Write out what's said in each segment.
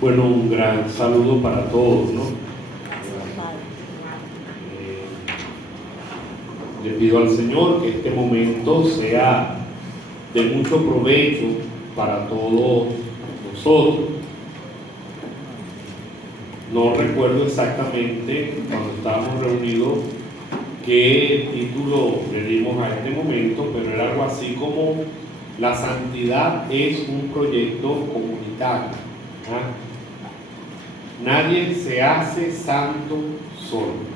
Bueno, un gran saludo para todos, ¿no? Le pido al Señor que este momento sea de mucho provecho para todos nosotros. No recuerdo exactamente cuando estábamos reunidos qué título le dimos a este momento, pero era algo así como la santidad es un proyecto comunitario. ¿Ah? Nadie se hace santo solo.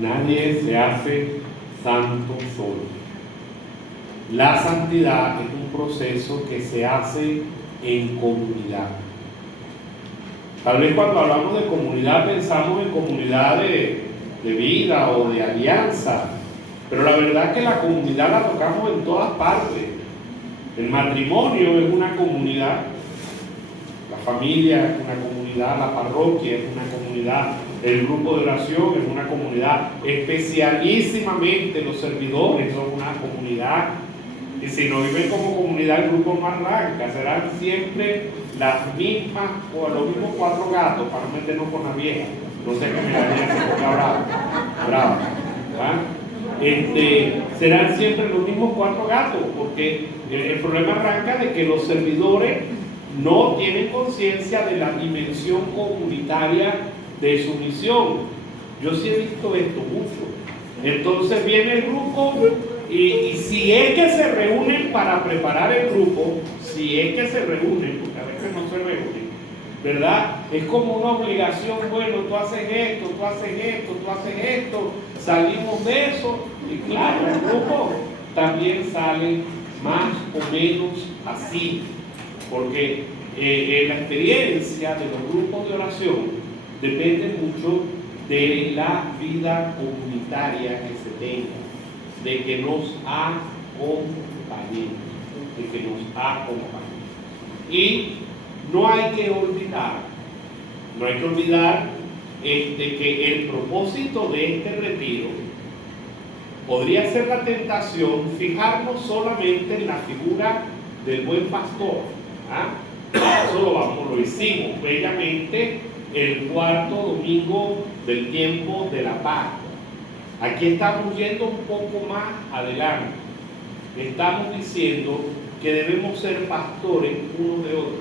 Nadie se hace santo solo. La santidad es un proceso que se hace en comunidad. Tal vez cuando hablamos de comunidad pensamos en comunidad de vida o de alianza, pero la verdad es que la comunidad la tocamos en todas partes. El matrimonio es una comunidad, la familia es una comunidad, la parroquia es una comunidad, el grupo de oración es una comunidad, especialísimamente los servidores son una comunidad. Y si no viven como comunidad, el grupo más arranca, serán siempre las mismas, o los mismos 4 gatos, para no meternos con la vieja. No sé que me la vieja se ponga brava. Serán siempre los mismos 4 gatos, porque el problema arranca de que los servidores no tienen conciencia de la dimensión comunitaria de su misión. Yo sí he visto esto mucho. Entonces viene el grupo y si es que se reúnen para preparar el grupo, si es que se reúnen, porque a veces no se reúnen, ¿verdad? Es como una obligación, bueno, tú haces esto, tú haces esto, tú haces esto, salimos de eso, y claro, el grupo también sale más o menos así, porque la experiencia de los grupos de oración depende mucho de la vida comunitaria que se tenga, de que nos acompañemos, y no hay que olvidar que el propósito de este retiro podría ser la tentación fijarnos solamente en la figura del buen pastor. Eso lo hicimos bellamente el 4º domingo del tiempo de la Pascua. Aquí estamos yendo un poco más adelante. Estamos diciendo que debemos ser pastores unos de otros,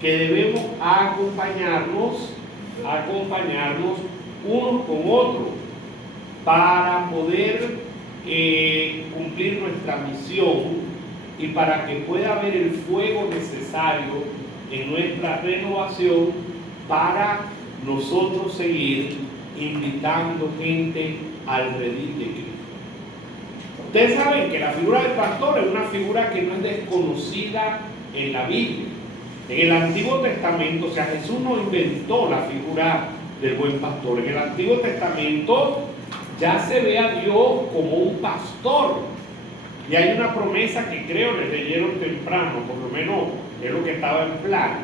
que debemos acompañarnos unos con otros para poder cumplir nuestra misión y para que pueda haber el fuego necesario en nuestra renovación para nosotros seguir invitando gente al redil de Cristo. Ustedes saben que la figura del pastor es una figura que no es desconocida en la Biblia. En el Antiguo Testamento, o sea, Jesús no inventó la figura del buen pastor. En el Antiguo Testamento ya se ve a Dios como un pastor. Y hay una promesa que creo les leyeron temprano, por lo menos es lo que estaba en plan.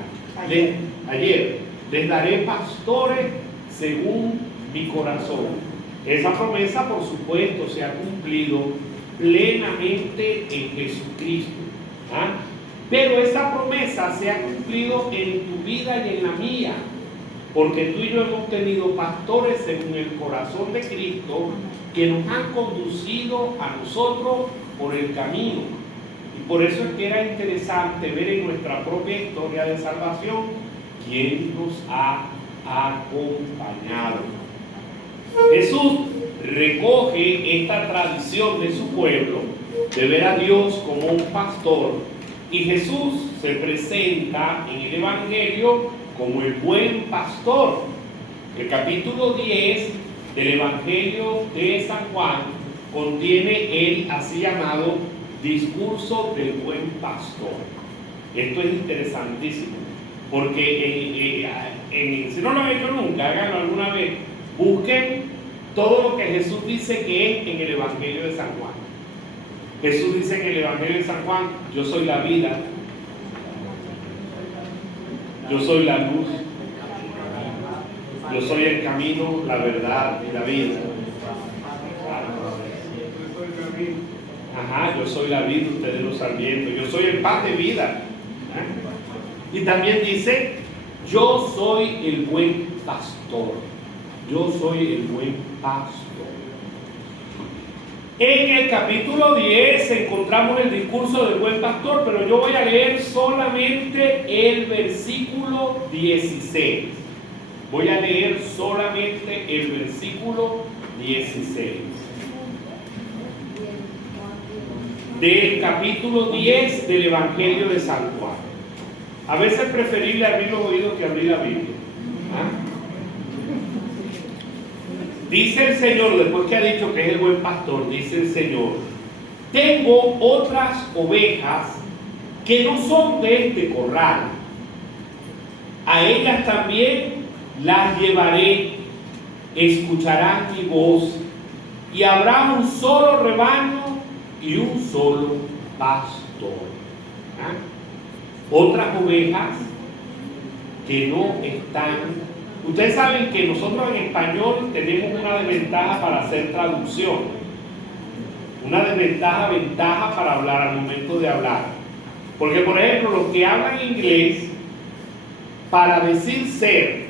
Ayer, les daré pastores según mi corazón. Esa promesa, por supuesto, se ha cumplido plenamente en Jesucristo. Pero esa promesa se ha cumplido en tu vida y en la mía, porque tú y yo hemos tenido pastores según el corazón de Cristo que nos han conducido a nosotros por el camino. Y por eso es que era interesante ver en nuestra propia historia de salvación quién nos ha acompañado. Jesús recoge esta tradición de su pueblo de ver a Dios como un pastor, y Jesús se presenta en el Evangelio como el buen pastor. El capítulo 10 del Evangelio de San Juan contiene el así llamado discurso del buen pastor. Esto es interesantísimo, porque si no lo han hecho nunca, háganlo alguna vez. Busquen todo lo que Jesús dice que es en el Evangelio de San Juan. Jesús dice en el Evangelio de San Juan: yo soy la vida, yo soy la luz, yo soy el camino, la verdad y la vida. Ajá, yo soy la vid, ustedes los sarmientos, yo soy el pan de vida. Y también dice, yo soy el buen pastor. Yo soy el buen pastor. En el capítulo 10 encontramos el discurso del buen pastor, pero yo voy a leer solamente el versículo 16. Voy a leer solamente el versículo 16. Del capítulo 10 del Evangelio de San Juan. A veces es preferible abrir los oídos que abrir la Biblia. Dice el Señor, después que ha dicho que es el buen pastor, dice el Señor, tengo otras ovejas que no son de este corral. A ellas también las llevaré, escucharán mi voz, y habrá un solo rebaño y un solo pastor. Otras ovejas que no están. Ustedes saben que nosotros en español tenemos una desventaja para hacer traducción, una ventaja para hablar al momento de hablar. Porque, por ejemplo, los que hablan inglés, para decir ser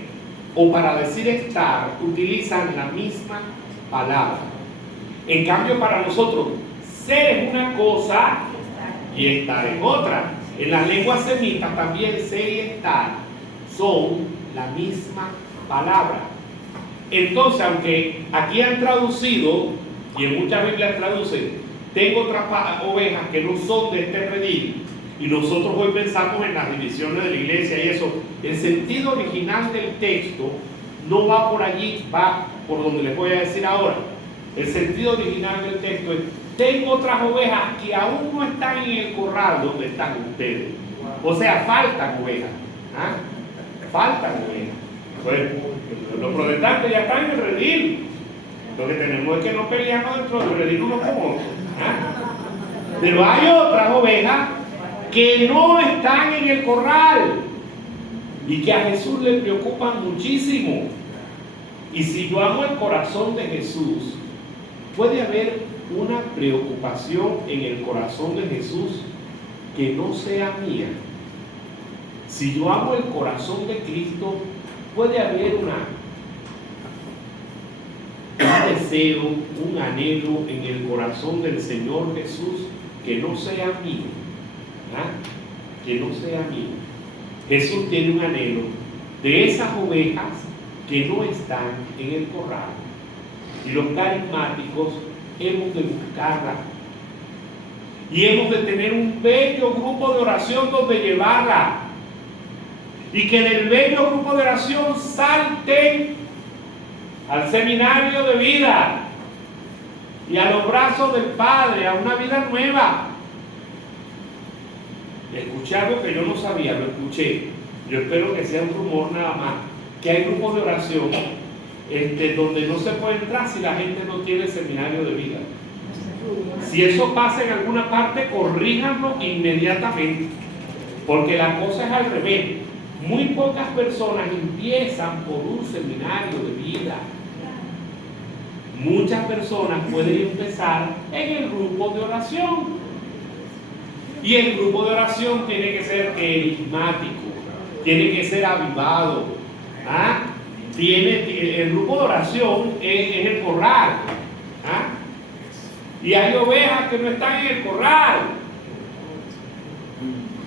o para decir estar, utilizan la misma palabra. En cambio, para nosotros, ser es una cosa y estar es otra. En las lenguas semitas también ser y estar son la misma palabra. Entonces, aunque aquí han traducido, y en muchas Biblias traducen, tengo otras ovejas que no son de este redil, y nosotros hoy pensamos en las divisiones de la iglesia y eso, el sentido original del texto no va por allí, va por donde les voy a decir ahora. El sentido original del texto es: tengo otras ovejas que aún no están en el corral donde están ustedes. O sea, faltan ovejas. Faltan ovejas. Pues, los protestantes ya están en el redil. Lo que tenemos es que no peleamos dentro del redil unos con otros. Pero hay otras ovejas que no están en el corral y que a Jesús le preocupan muchísimo. Y si yo amo el corazón de Jesús, puede haber una preocupación en el corazón de Jesús que no sea mía. Si yo amo el corazón de Cristo, puede haber un deseo, un anhelo en el corazón del Señor Jesús que no sea mío. Que no sea mío. Jesús tiene un anhelo de esas ovejas que no están en el corral. Y los carismáticos hemos de buscarla. Y hemos de tener un bello grupo de oración donde llevarla. Y que del bello grupo de oración salten al seminario de vida y a los brazos del Padre, a una vida nueva. Escuché algo que yo no sabía, lo escuché. Yo espero que sea un rumor nada más. Que hay grupos de oración donde no se puede entrar si la gente no tiene seminario de vida. Si eso pasa en alguna parte, corríjanlo inmediatamente. Porque la cosa es al revés. Muy pocas personas empiezan por un seminario de vida. Muchas personas pueden empezar en el grupo de oración. Y el grupo de oración tiene que ser carismático, tiene que ser avivado. El grupo de oración es el corral. Y hay ovejas que no están en el corral.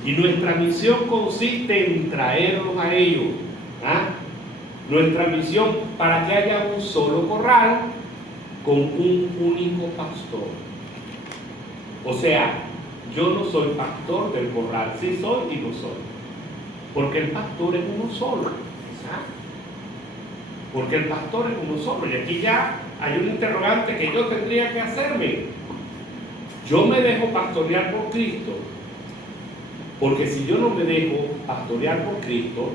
Y nuestra misión consiste en traerlos a ellos. Nuestra misión para que haya un solo corral con un único pastor. O sea, yo no soy pastor del corral, sí soy y no soy. Porque el pastor es uno solo. Porque el pastor es uno solo. Y aquí ya hay un interrogante que yo tendría que hacerme. Yo me dejo pastorear por Cristo. Porque si yo no me dejo pastorear por Cristo,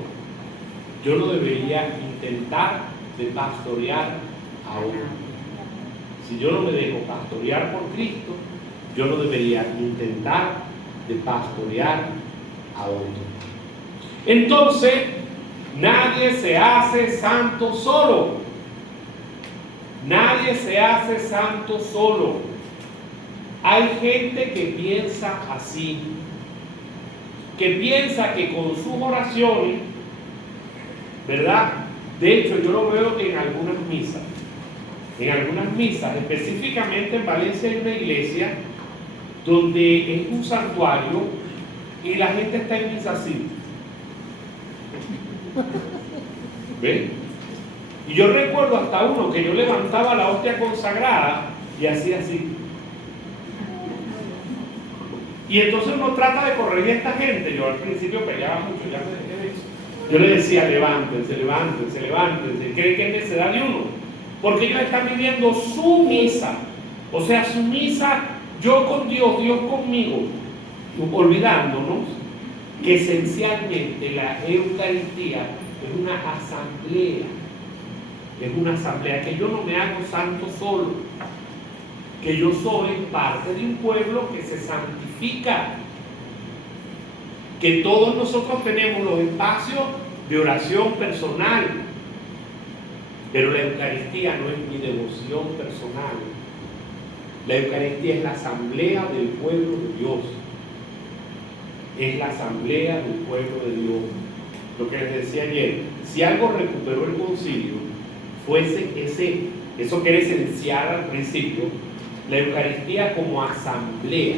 yo no debería intentar de pastorear a otro. Si yo no me dejo pastorear por Cristo, yo no debería intentar de pastorear a otro. Entonces, nadie se hace santo solo. Nadie se hace santo solo. Hay gente que piensa así, que piensa que con sus oraciones, ¿verdad? De hecho, yo lo veo en algunas misas. En algunas misas, específicamente en Valencia hay una iglesia donde es un santuario y la gente está en misa así. ¿Ven? Y yo recuerdo hasta uno que yo levantaba la hostia consagrada y hacía así. Y entonces uno trata de corregir a esta gente. Yo al principio peleaba mucho, ya me dejé de eso. Yo le decía, levántense, levántense, levántense. ¿Creen que es necesidad de uno? Porque ellos están viviendo su misa. O sea, su misa, yo con Dios, Dios conmigo. Olvidándonos que esencialmente la Eucaristía es una asamblea. Es una asamblea, que yo no me hago santo solo, que yo soy parte de un pueblo que se santifica, que todos nosotros tenemos los espacios de oración personal, pero la Eucaristía no es mi devoción personal. La Eucaristía es la asamblea del pueblo de Dios, es la asamblea del pueblo de Dios. Lo que les decía ayer, si algo recuperó el concilio, fuese eso que era esencial al principio, la Eucaristía como asamblea,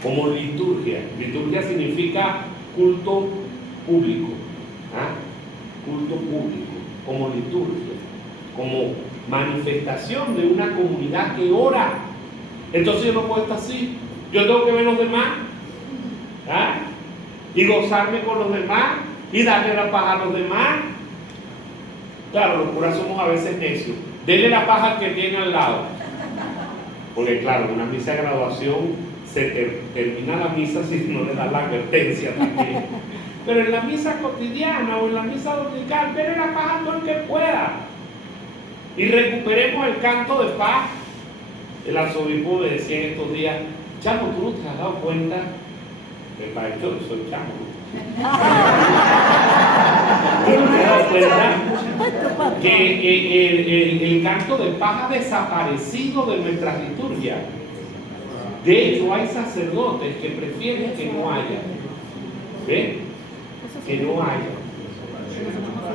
como liturgia. Liturgia significa culto público, culto público, como liturgia, como manifestación de una comunidad que ora. Entonces yo no puedo estar así, yo tengo que ver a los demás, y gozarme con los demás, y darle la paja a los demás. Claro, los curas somos a veces necios. Denle la paja al que tiene al lado. Porque claro, en una misa de graduación se termina la misa si no le da la advertencia también. Pero en la misa cotidiana o en la misa dominical, denle la paja a todo el que pueda. Y recuperemos el canto de paz. El arzobispo me decía en estos días, chamo, ¿tú no te has dado cuenta? Para hecho, soy chamo. Que el canto de paz ha desaparecido de nuestras liturgias. De hecho, hay sacerdotes que prefieren que no haya. ¿Ven? Que no haya.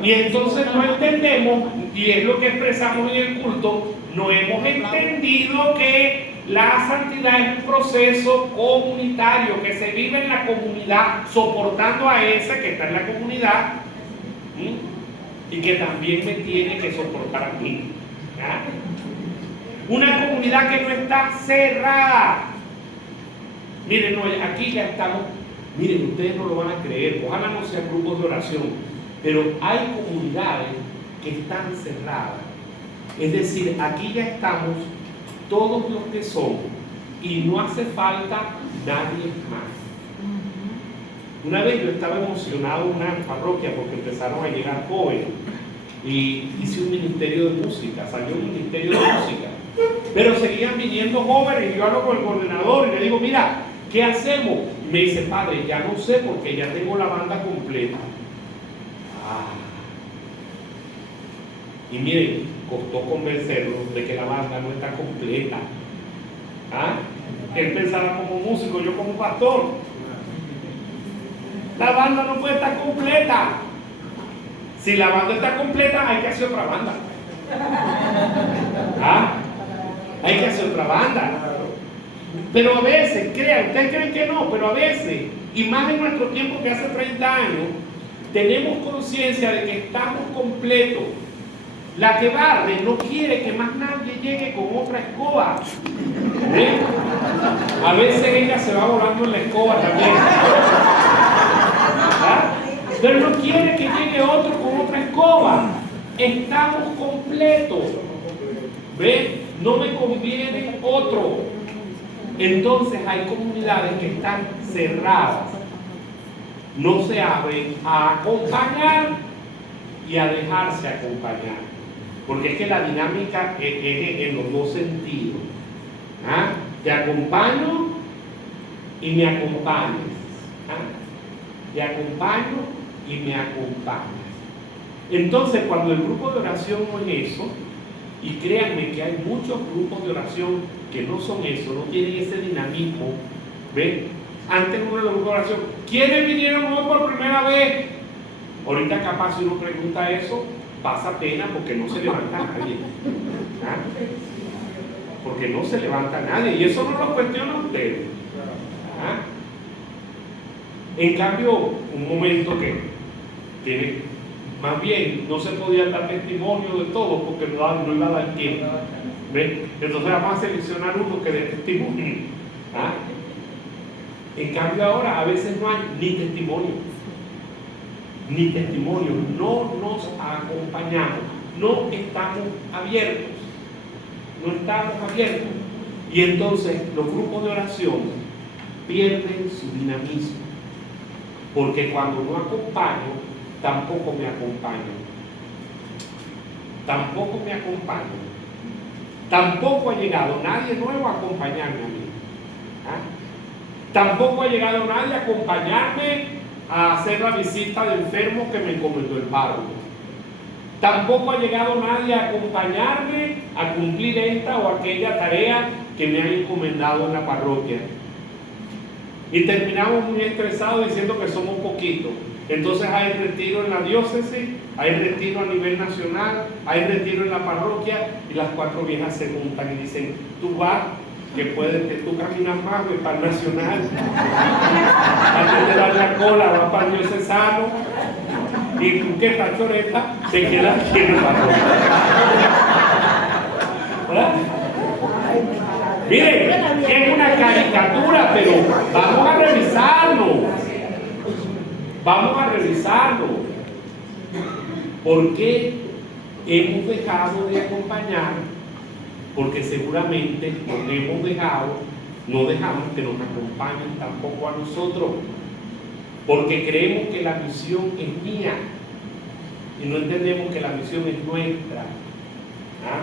Y entonces no entendemos, y es lo que expresamos en el culto, no hemos entendido que la santidad es un proceso comunitario que se vive en la comunidad, soportando a ese que está en la comunidad y que también me tiene que soportar a mí. Una comunidad que no está cerrada. Miren, aquí ya estamos. Miren, ustedes no lo van a creer, ojalá no sean grupos de oración, pero hay comunidades que están cerradas. Es decir, aquí ya estamos todos los que somos y no hace falta nadie más. Una vez yo estaba emocionado en una parroquia porque empezaron a llegar jóvenes y hice un ministerio de música, salió un ministerio de música, pero seguían viniendo jóvenes y yo hablo con el coordinador y le digo, mira, ¿qué hacemos? Me dice, padre, ya no sé porque ya tengo la banda completa. Y miren, costó convencerlo de que la banda no está completa. Él pensaba como músico, yo como pastor. La banda no puede estar completa. Si la banda está completa, hay que hacer otra banda. Hay que hacer otra banda. Pero a veces, ustedes creen que no, pero a veces, y más en nuestro tiempo que hace 30 años, tenemos conciencia de que estamos completos. La que barre no quiere que más nadie llegue con otra escoba. A veces ella se va volando en la escoba también. Pero no quiere que llegue otro con otra escoba. Estamos completos. No me conviene otro. Entonces hay comunidades que están cerradas. No se abren a acompañar y a dejarse acompañar. Porque es que la dinámica es en los dos sentidos. Te acompaño y me acompañas. Te acompaño y me acompañas. Entonces, cuando el grupo de oración no es eso, y créanme que hay muchos grupos de oración que no son eso, no tienen ese dinamismo, ¿ven? Antes uno de los grupos de oración, ¿quiénes vinieron hoy por primera vez? Ahorita capaz si uno pregunta eso, pasa pena porque no se levanta nadie. ¿Ah? Porque no se levanta nadie, y eso no lo cuestiona usted. ¿Ah? En cambio, un momento que tiene, más bien, no se podía dar testimonio de todo porque no iba a dar tiempo. ¿Ven? Entonces vamos a seleccionar uno que dé testimonio. ¿Ah? En cambio ahora a veces no hay ni testimonio, no nos acompañamos, no estamos abiertos. Y entonces los grupos de oración pierden su dinamismo, porque cuando no acompaño, tampoco me acompaño. Tampoco ha llegado nadie nuevo a acompañarme a mí. ¿Ah? Tampoco ha llegado nadie a acompañarme a hacer la visita de enfermos que me encomendó el párroco. Tampoco ha llegado nadie a acompañarme a cumplir esta o aquella tarea que me han encomendado en la parroquia. Y terminamos muy estresados diciendo que somos poquitos. Entonces hay retiro en la diócesis, hay retiro a nivel nacional, hay retiro en la parroquia, y las 4 viejas se juntan y dicen, tú vas, que tú caminas más, ves para el nacional, antes de dar la cola vas para el diocesano, y tú que estás choreta, te quedas aquí en la parroquia. ¿Verdad? Miren, es una caricatura, pero vamos a revisarlo. ¿Por qué hemos dejado de acompañar? Porque seguramente no dejamos que nos acompañen tampoco a nosotros, porque creemos que la misión es mía y no entendemos que la misión es nuestra. ¿Ah?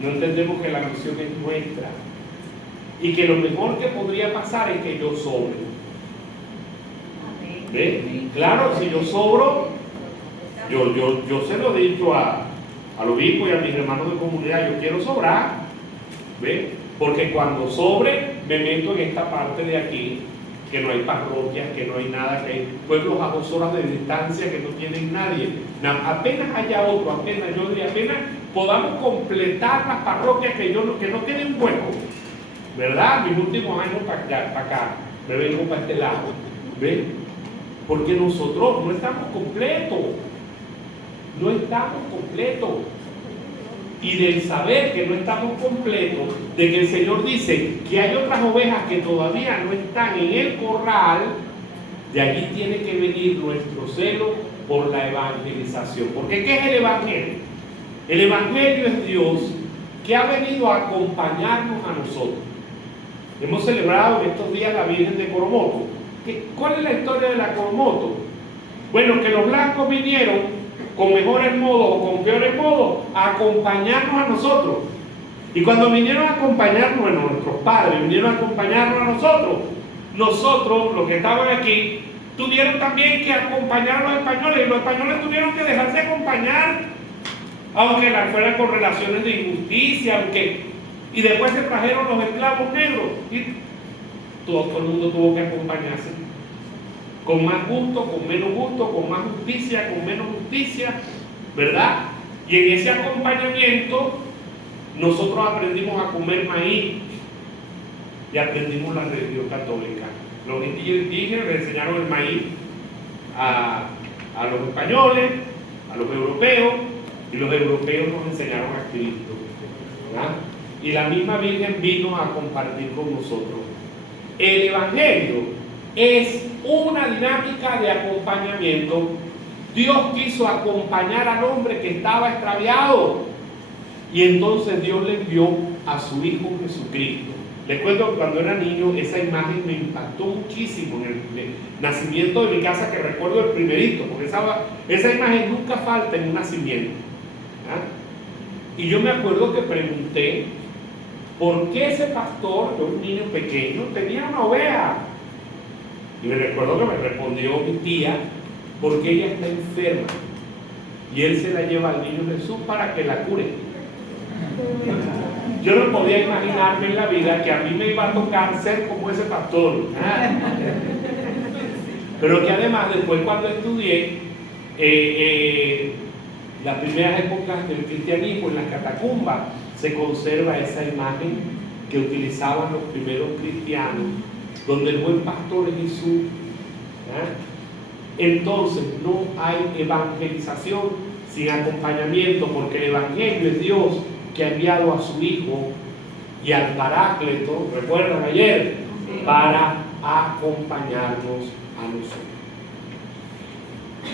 No entendemos que la misión es nuestra y que lo mejor que podría pasar es que yo sobre. ¿Ve? Claro, si yo sobro, yo se lo he dicho al obispo y a mis hermanos de comunidad, yo quiero sobrar, ¿ve? Porque cuando sobre me meto en esta parte de aquí, que no hay parroquias, que no hay nada, que hay pueblos a 2 horas de distancia que no tienen nadie. Apenas haya otro, apenas podamos completar las parroquias que no tienen hueco, ¿verdad? Mis últimos años para acá, me vengo para este lado, ¿ve? Porque nosotros no estamos completos. Y del saber que no estamos completos, de que el Señor dice que hay otras ovejas que todavía no están en el corral, de allí tiene que venir nuestro celo por la evangelización. Porque ¿qué es el Evangelio? El Evangelio es Dios que ha venido a acompañarnos a nosotros. Hemos celebrado en estos días la Virgen de Coromoto. ¿Cuál es la historia de la Coromoto? Bueno, que los blancos vinieron con mejores modos o con peores modos a acompañarnos a nosotros. Y cuando vinieron a acompañarnos, bueno, nuestros padres vinieron a acompañarnos a nosotros, los que estaban aquí, tuvieron también que acompañar a los españoles, y los españoles tuvieron que dejarse acompañar, aunque fueran con relaciones de injusticia, y después se trajeron los esclavos negros, y todo el mundo tuvo que acompañarse, con más gusto, con menos gusto, con más justicia, con menos justicia, ¿verdad? Y en ese acompañamiento nosotros aprendimos a comer maíz y aprendimos la religión católica. Los indígenas le enseñaron el maíz a los españoles, a los europeos, y los europeos nos enseñaron a Cristo, ¿verdad? Y la misma Virgen vino a compartir con nosotros. El Evangelio es una dinámica de acompañamiento. Dios quiso acompañar al hombre que estaba extraviado, y entonces Dios le envió a su Hijo Jesucristo. Les cuento que cuando era niño esa imagen me impactó muchísimo en el nacimiento de mi casa, que recuerdo el primerito, porque esa imagen nunca falta en un nacimiento. ¿Ah? Y yo me acuerdo que pregunté por qué ese pastor, un niño pequeño, tenía una oveja. Y me recuerdo que me respondió mi tía, porque ella está enferma y él se la lleva al niño Jesús para que la cure. Yo no podía imaginarme en la vida que a mí me iba a tocar ser como ese pastor. Pero que además, después cuando estudié las primeras épocas del cristianismo en las catacumbas, se conserva esa imagen que utilizaban los primeros cristianos, donde el buen pastor es Jesús. Entonces no hay evangelización sin acompañamiento, porque el evangelio es Dios que ha enviado a su Hijo y al Paráclito, recuerdan ayer, para acompañarnos a nosotros.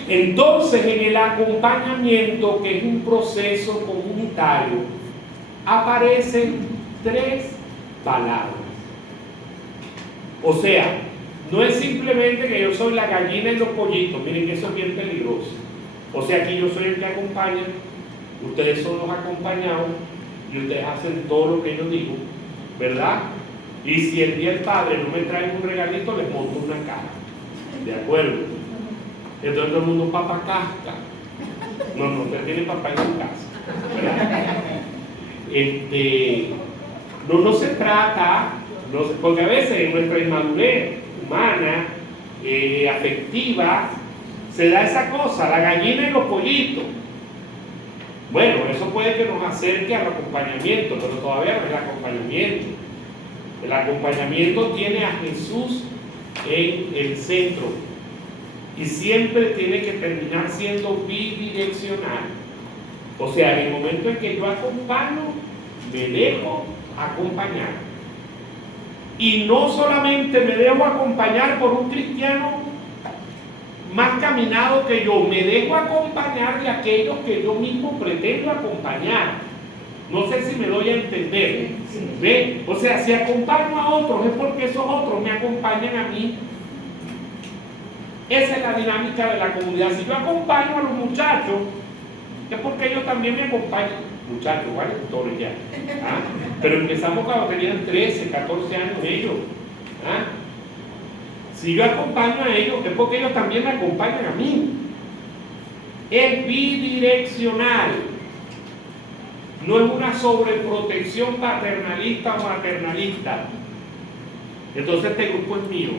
Entonces, en el acompañamiento, que es un proceso comunitario, aparecen 3 palabras. O sea, no es simplemente que yo soy la gallina y los pollitos. Miren que eso es bien peligroso. O sea, aquí yo soy el que acompaña, ustedes son los acompañados y ustedes hacen todo lo que yo digo, ¿verdad? Y si el día del padre no me traen un regalito, les monto una caja. ¿De acuerdo? Entonces todo el mundo, papá casca. No, usted tiene papá en su casa, ¿verdad? No se trata, porque a veces en nuestra inmadurez humana, afectiva, se da esa cosa, la gallina y los pollitos. Bueno, eso puede que nos acerque al acompañamiento, pero todavía no es el acompañamiento. El acompañamiento tiene a Jesús en el centro y siempre tiene que terminar siendo bidireccional. O sea, en el momento en que yo acompaño, me dejo acompañar. Y no solamente me dejo acompañar por un cristiano más caminado que yo, me dejo acompañar de aquellos que yo mismo pretendo acompañar. No sé si me doy a entender. ¿Ve? O sea, si acompaño a otros es porque esos otros me acompañan a mí. Esa es la dinámica de la comunidad. Si yo acompaño a los muchachos, es porque ellos también me acompañan. Muchachos, igual todos ya. Pero empezamos cuando tenían 13, 14 años ellos. Si yo acompaño a ellos, es porque ellos también me acompañan a mí. Es bidireccional. No es una sobreprotección paternalista o maternalista. Entonces este grupo es mío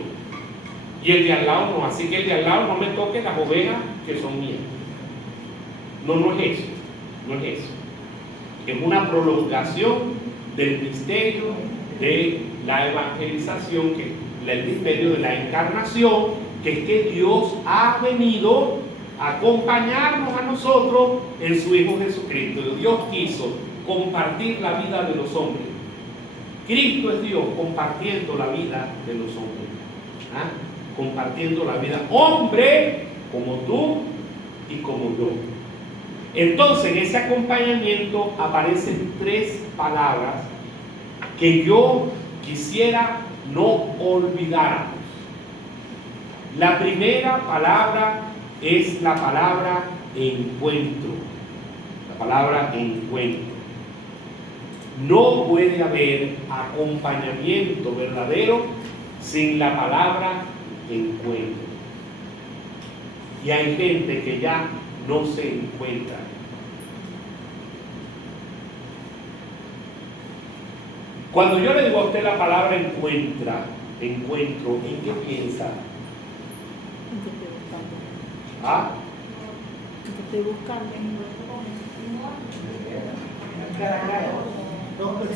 y el de al lado no, así que el de al lado no me toque las ovejas que son mías. No es eso, no es eso. Es una prolongación del misterio de la evangelización, que es el misterio de la encarnación, que es que Dios ha venido a acompañarnos a nosotros en su Hijo Jesucristo. Dios quiso compartir la vida de los hombres. Cristo es Dios compartiendo la vida de los hombres. Compartiendo la vida, hombre como tú y como yo. Entonces, en ese acompañamiento aparecen 3 palabras que yo quisiera no olvidáramos. La primera palabra es la palabra encuentro. La palabra encuentro. No puede haber acompañamiento verdadero sin la palabra encuentro. Y hay gente que ya no se encuentra. Cuando yo le digo a usted la palabra encuentro, ¿en qué piensa? Estoy buscando.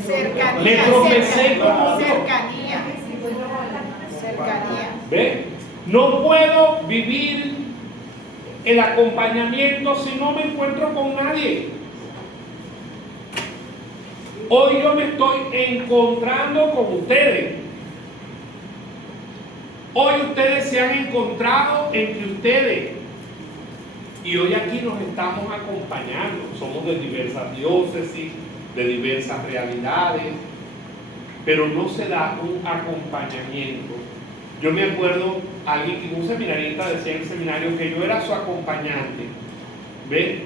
Cercanía. Me tropecé como cercanía. ¿Ve? No puedo vivir el acompañamiento si no me encuentro con nadie. Hoy yo me estoy encontrando con ustedes. Hoy ustedes se han encontrado entre ustedes. Y hoy aquí nos estamos acompañando. Somos de diversas diócesis, de diversas realidades, pero no se da un acompañamiento. Yo me acuerdo, un seminarista decía en el seminario que yo era su acompañante. ¿Ves?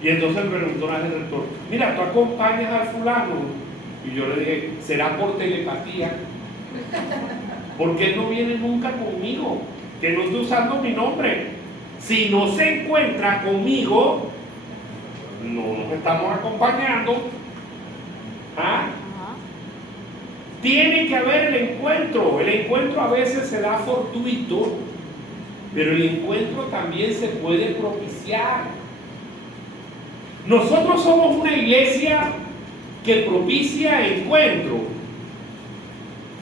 Y entonces me preguntó al rector, mira, ¿tú acompañas al fulano? Y yo le dije, ¿será por telepatía? Porque él no viene nunca conmigo, que no estoy usando mi nombre. Si no se encuentra conmigo, no nos estamos acompañando. ¿Ah? Tiene que haber el encuentro. El encuentro a veces se da fortuito, pero el encuentro también se puede propiciar. Nosotros somos una iglesia que propicia encuentro,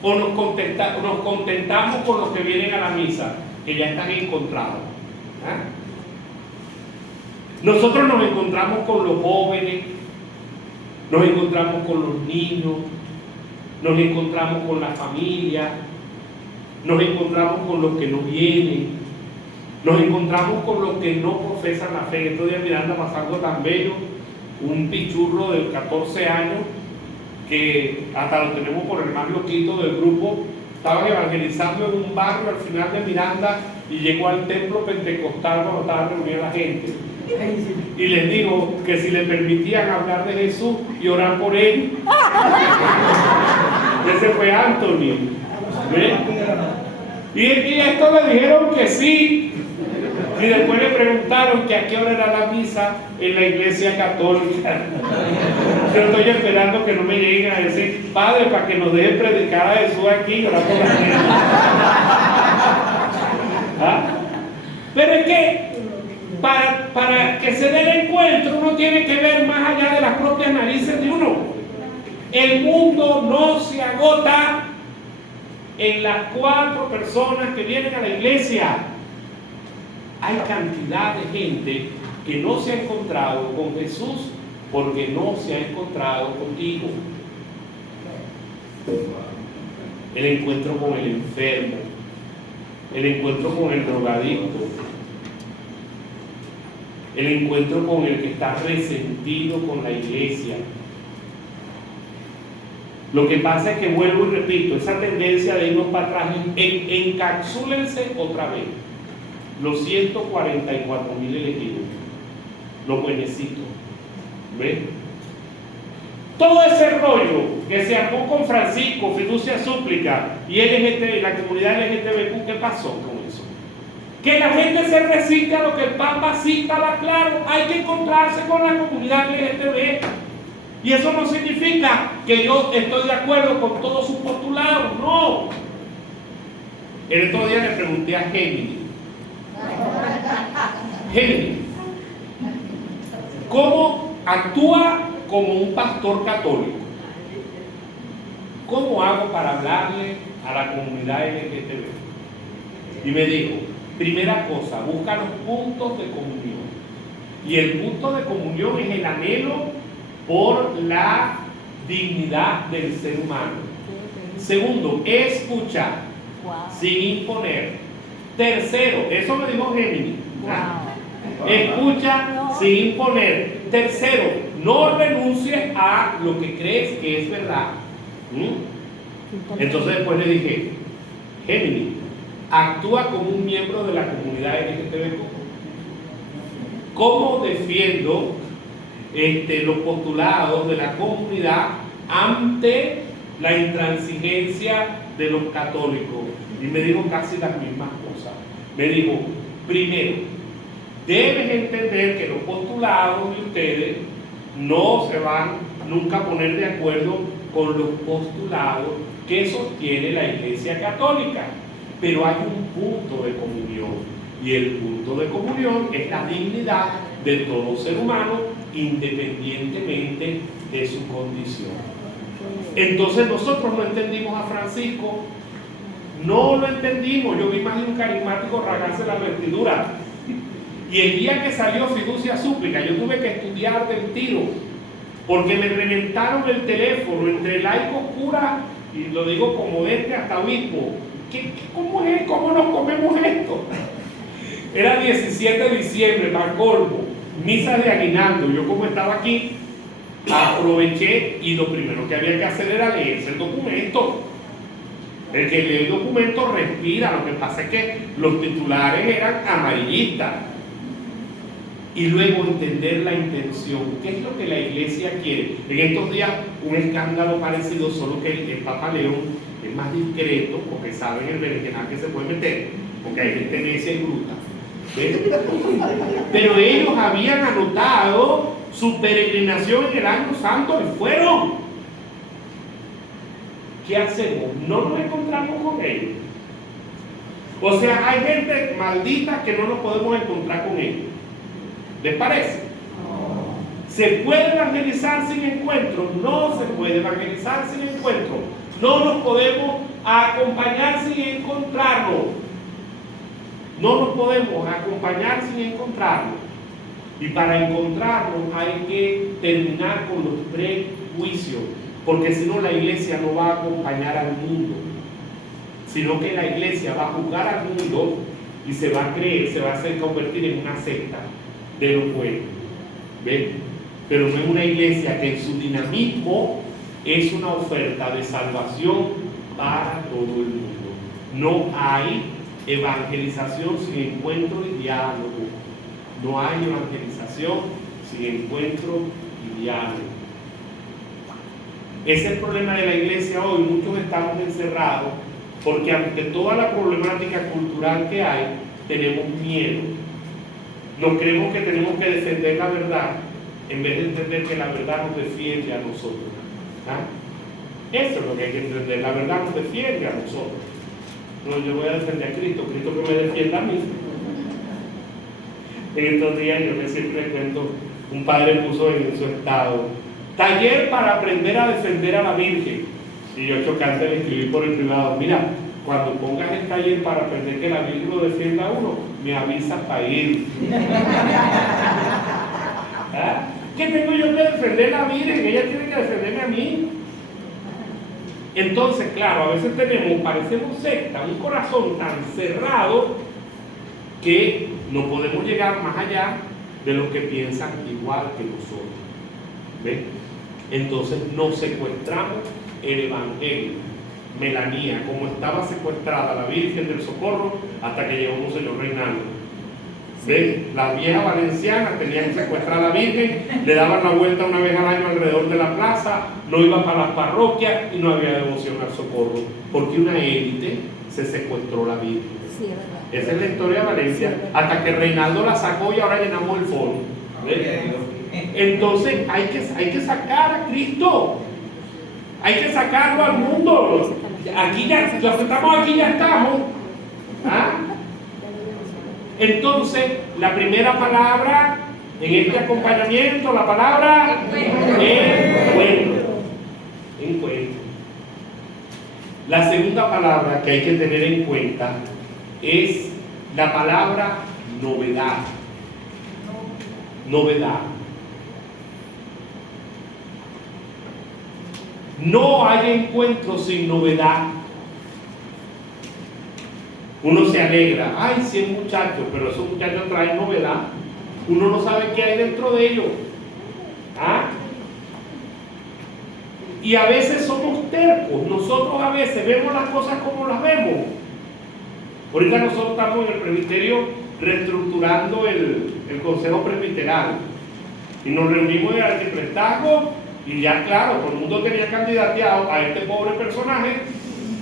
o nos contentamos con los que vienen a la misa, que ya están encontrados. ¿Ah? Nosotros nos encontramos con los jóvenes, nos encontramos con los niños, nos encontramos con la familia, nos encontramos con los que no vienen, nos encontramos con los que no profesan la fe. Estos días Miranda pasó algo tan bello, un pichurro de 14 años, que hasta lo tenemos por el más loquito del grupo. Estaban evangelizando en un barrio al final de Miranda y llegó al templo pentecostal cuando estaba reunida la gente. Y les digo que si le permitían hablar de Jesús y orar por él. Ese fue Anthony. ¿Ve? Y a esto le dijeron que sí. Y después le preguntaron que a qué hora era la misa en la iglesia católica. Yo estoy esperando que no me lleguen a decir, padre, para que nos deje predicar a Jesús aquí y orar por la gente. ¿Ah? Pero es que para que se dé el encuentro uno tiene que ver más allá de las propias narices de uno. El mundo no se agota en las 4 personas que vienen a la iglesia. Hay cantidad de gente que no se ha encontrado con Jesús porque no se ha encontrado contigo. El encuentro con el enfermo, el encuentro con el drogadicto, el encuentro con el que está resentido con la iglesia. Lo que pasa es que, vuelvo y repito, esa tendencia de irnos para atrás, encapsúlense otra vez. Los 144,000 elegidos, los buenecitos, ¿ves? Todo ese rollo que se armó con Francisco, fiducia súplica y la comunidad LGTBQ, ¿qué pasó con eso? Que la gente se resiste a lo que el Papa sí estaba claro, hay que encontrarse con la comunidad LGTB. Y eso no significa que yo estoy de acuerdo con todos sus postulados, no. El otro día le pregunté a Géminis, ¿cómo actúa como un pastor católico? ¿Cómo hago para hablarle a la comunidad LGTB? Y me dijo, primera cosa, busca los puntos de comunión. Y el punto de comunión es el anhelo por la dignidad del ser humano. Segundo, escuchar sin imponer. Tercero, eso me dijo Géminis. Escucha sin imponer. Tercero, no renuncies a lo que crees que es verdad. Entonces después le dije, Géminis, actúa como un miembro de la comunidad LGTB. ¿Cómo defiendo los postulados de la comunidad ante la intransigencia de los católicos? Y me dijo casi las mismas cosas. Me dijo, primero, debes entender que los postulados de ustedes no se van nunca a poner de acuerdo con los postulados que sostiene la Iglesia Católica, pero hay un punto de comunión, y el punto de comunión es la dignidad de todo ser humano independientemente de su condición. Entonces nosotros no entendimos a Francisco, no lo entendimos. Yo vi más de un carismático rasgarse la vestidura, y el día que salió fiducia súplica yo tuve que estudiar del tiro, porque me reventaron el teléfono entre laicos, curas, y lo digo como hasta obispo. ¿Cómo es? ¿Cómo nos comemos esto? Era 17 de diciembre, para colmo, misa de aguinaldo. Yo, como estaba aquí, aproveché, y lo primero que había que hacer era leerse el documento. El que lee el documento respira. Lo que pasa es que los titulares eran amarillistas. Y luego entender la intención. ¿Qué es lo que la iglesia quiere? En estos días un escándalo parecido, solo que el Papa León es más discreto, porque saben el berenjenal que se puede meter, porque hay gente necia y bruta. ¿Ves? Pero ellos habían anotado su peregrinación en el Año Santo y fueron. ¿qué hacemos? No nos encontramos con ellos. O sea, hay gente maldita que no nos podemos encontrar con ellos. ¿Les parece? ¿Se puede evangelizar sin encuentro? No se puede evangelizar sin encuentro. No nos podemos acompañar sin encontrarnos. No nos podemos acompañar sin encontrarnos. Y para encontrarnos hay que terminar con los prejuicios, porque si no la iglesia no va a acompañar al mundo, sino que la iglesia va a juzgar al mundo y se va a creer, se va a hacer convertir en una secta de los buenos. ¿Ven? Pero no es una iglesia que en su dinamismo es una oferta de salvación para todo el mundo. No hay evangelización sin encuentro y diálogo. No hay evangelización sin encuentro y diálogo. Ese es el problema de la iglesia hoy. Muchos estamos encerrados porque ante toda la problemática cultural que hay, tenemos miedo. Nos creemos que tenemos que defender la verdad en vez de entender que la verdad nos defiende a nosotros. ¿Ah? Eso es lo que hay que entender. La verdad nos defiende a nosotros. No, yo voy a defender a Cristo, Cristo que me defienda a mí. En estos días yo que siempre cuento, un padre puso en su estado, taller para aprender a defender a la Virgen. Y yo chocante le escribí por el privado, mira, cuando pongas el taller para aprender que la Virgen lo defienda a uno, me avisas para ir. ¿Ah? ¿Qué tengo yo que defender a la Virgen? Ella tiene que defenderme a mí. Entonces, claro, a veces parecemos secta, un corazón tan cerrado que no podemos llegar más allá de los que piensan igual que nosotros. ¿Ven? Entonces nos secuestramos el Evangelio. Melanía, como estaba secuestrada la Virgen del Socorro hasta que llegó Monseñor Reinaldo. ¿Ven? Las viejas valencianas tenían secuestrada a la Virgen, le daban la vuelta una vez al año alrededor de la plaza, no iban para las parroquias y no había devoción al Socorro, porque una élite se secuestró la Virgen. Sí, es verdad. Esa es la historia de Valencia, hasta que Reinaldo la sacó y ahora llenamos el foro. Entonces hay que sacar a Cristo, hay que sacarlo al mundo. Aquí ya, los que estamos aquí ya estamos. ¿Ah? Entonces, la primera palabra en este acompañamiento, la palabra encuentro. Encuentro. La segunda palabra que hay que tener en cuenta es la palabra novedad. Novedad. No hay encuentro sin novedad. Uno se alegra, ay, 100 muchachos, pero esos muchachos traen novedad. Uno no sabe qué hay dentro de ellos. ¿Ah? Y a veces somos tercos. Nosotros a veces vemos las cosas como las vemos. Ahorita nosotros estamos en el presbiterio reestructurando el consejo presbiteral. Y nos reunimos en el arciprestazgo y ya claro, todo el mundo tenía candidateado a este pobre personaje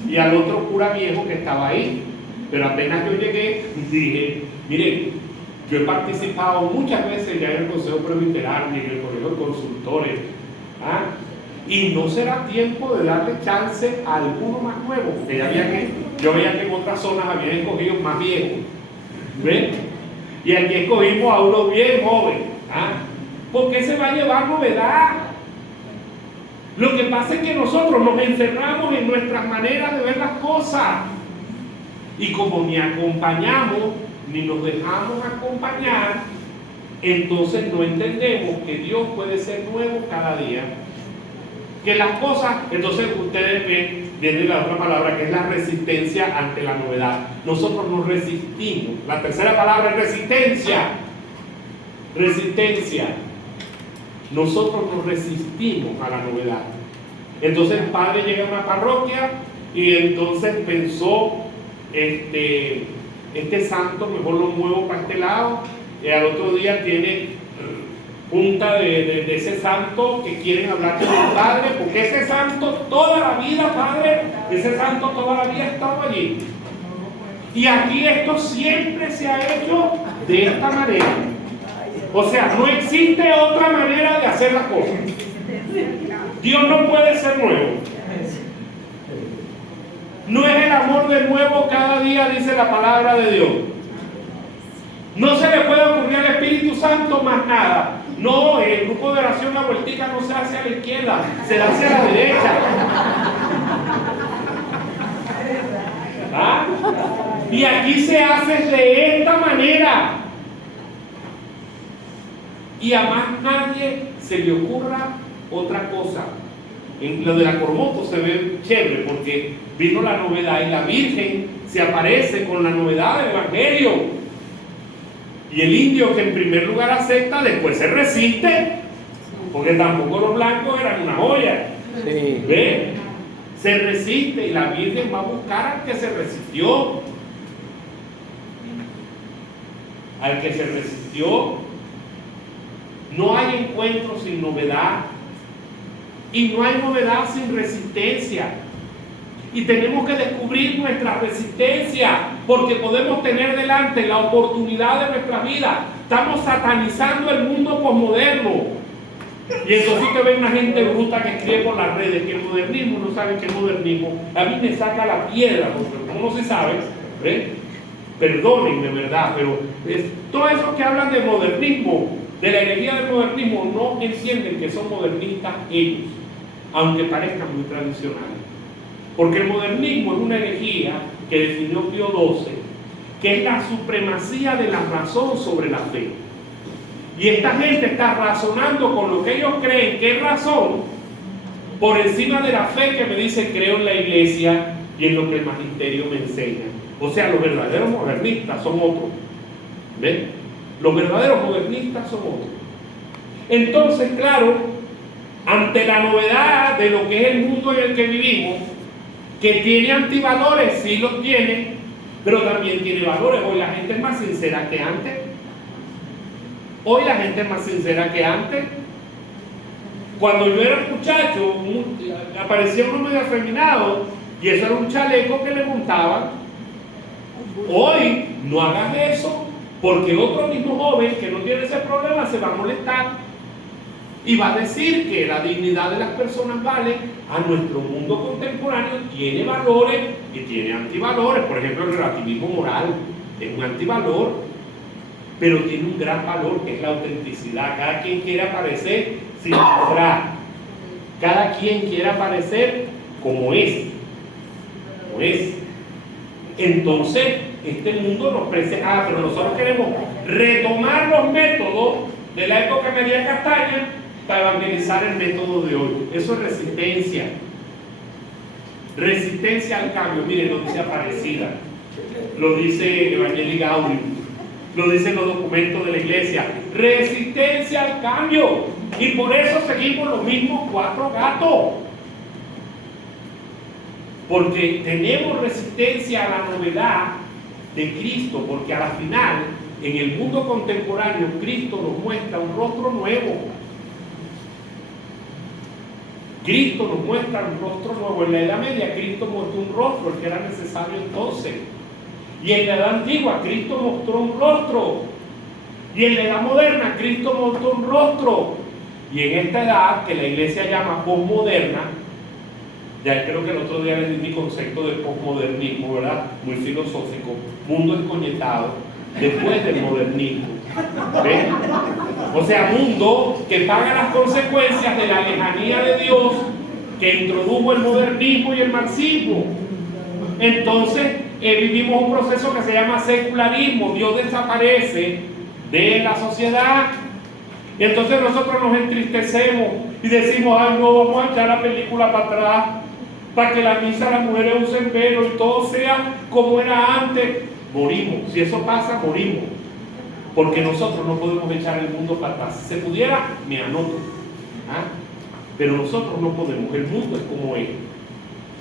y al otro cura viejo que estaba ahí. Pero apenas yo llegué, dije, miren, yo he participado muchas veces ya en el consejo presbiteral y en el colegio de consultores. ¿Ah? Y no será tiempo de darle chance a alguno más nuevo, porque yo veía que en otras zonas habían escogido más viejos. ¿Ven? Y aquí escogimos a uno bien joven. ¿Ah? Porque se va a llevar novedad. Lo que pasa es que nosotros nos encerramos en nuestras maneras de ver las cosas. Y como ni acompañamos, ni nos dejamos acompañar, entonces no entendemos que Dios puede ser nuevo cada día. Que las cosas, entonces ustedes ven, viene la otra palabra que es la resistencia ante la novedad. Nosotros nos resistimos. La tercera palabra es resistencia. Resistencia. Nosotros nos resistimos a la novedad. Entonces el padre llega a una parroquia y entonces pensó, este santo mejor lo muevo para este lado, y al otro día tiene punta de ese santo que quieren hablar con el padre, porque ese santo toda la vida, padre, ese santo toda la vida ha estado allí. Y aquí esto siempre se ha hecho de esta manera. O sea, no existe otra manera de hacer las cosas. Dios no puede ser nuevo. No es el amor de nuevo cada día, dice la palabra de Dios. No se le puede ocurrir al Espíritu Santo más nada. No, el grupo de oración, la vueltica no se hace a la izquierda, se hace a la derecha. ¿Ah? Y aquí se hace de esta manera. Y a más nadie se le ocurra otra cosa. En lo de la Cormoto se ve chévere porque vino la novedad y la Virgen se aparece con la novedad del Evangelio. Y el indio que en primer lugar acepta, después se resiste, porque tampoco los blancos eran una joya. Sí. ¿Ve? Se resiste y la Virgen va a buscar al que se resistió. Al que se resistió. No hay encuentro sin novedad. Y no hay novedad sin resistencia. Y tenemos que descubrir nuestra resistencia, porque podemos tener delante la oportunidad de nuestra vida. Estamos satanizando el mundo posmoderno. Y entonces usted ve una gente bruta que escribe por las redes que el modernismo, no sabe qué es modernismo. A mí me saca la piedra, porque como no se sabe, ¿ve? Perdónenme, ¿verdad? Pero todos esos que hablan de modernismo, de la herejía del modernismo, no entienden que son modernistas ellos, aunque parezcan muy tradicionales. Porque el modernismo es una herejía que definió Pío XII, que es la supremacía de la razón sobre la fe. Y esta gente está razonando con lo que ellos creen que es razón por encima de la fe que me dice creo en la iglesia y en lo que el magisterio me enseña. O sea, los verdaderos modernistas son otros. ¿Ven? Los verdaderos modernistas son otros. Entonces, claro, ante la novedad de lo que es el mundo en el que vivimos, que tiene antivalores, sí los tiene, pero también tiene valores. Hoy la gente es más sincera que antes. Hoy la gente es más sincera que antes. Cuando yo era muchacho, aparecía uno medio afeminado y eso era un chaleco que le montaban. Hoy no hagas eso, porque otro mismo joven que no tiene ese problema se va a molestar y va a decir que la dignidad de las personas vale. A nuestro mundo contemporáneo tiene valores y tiene antivalores. Por ejemplo, el relativismo moral es un antivalor, pero tiene un gran valor que es la autenticidad. Cada quien quiere aparecer sin disfraz. Cada quien quiere aparecer como es. Como es. Entonces, este mundo nos presenta. Pero nosotros queremos retomar los métodos de la época media castaña para evangelizar el método de hoy. Eso es resistencia. Resistencia al cambio. Miren, lo dice Aparecida, lo dice Evangelii Gaudium, lo dicen los documentos de la iglesia. Resistencia al cambio. Y por eso seguimos los mismos 4 gatos. Porque tenemos resistencia a la novedad de Cristo, porque a la final, en el mundo contemporáneo, Cristo nos muestra un rostro nuevo. Cristo nos muestra un rostro nuevo. En la Edad Media Cristo mostró un rostro, el que era necesario entonces. Y en la Edad Antigua Cristo mostró un rostro. Y en la Edad Moderna Cristo mostró un rostro. Y en esta edad, que la iglesia llama posmoderna, ya creo que el otro día les di mi concepto de posmodernismo, ¿verdad? Muy filosófico, mundo escoñetado, después del modernismo. ¿Ven? O sea, mundo que paga las consecuencias de la lejanía de Dios que introdujo el modernismo y el marxismo. Entonces, vivimos un proceso que se llama secularismo. Dios desaparece de la sociedad. Y entonces nosotros nos entristecemos y decimos, ay no, vamos a echar la película para atrás, para que la misa las mujeres usen velo y todo sea como era antes. Morimos. Si eso pasa, morimos. Porque nosotros no podemos echar el mundo para atrás. Si se pudiera, me anoto. ¿Ah? Pero nosotros no podemos. El mundo es como es.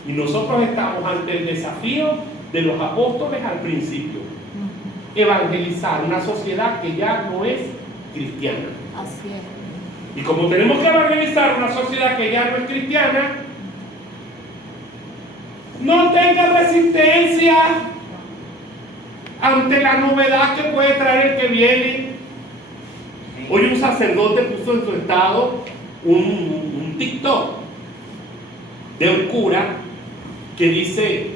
Y nosotros estamos ante el desafío de los apóstoles al principio. Evangelizar una sociedad que ya no es cristiana. Así es. Y como tenemos que evangelizar una sociedad que ya no es cristiana, no tenga resistencia ante la novedad que puede traer el que viene. Hoy un sacerdote puso en su estado un TikTok de un cura que dice: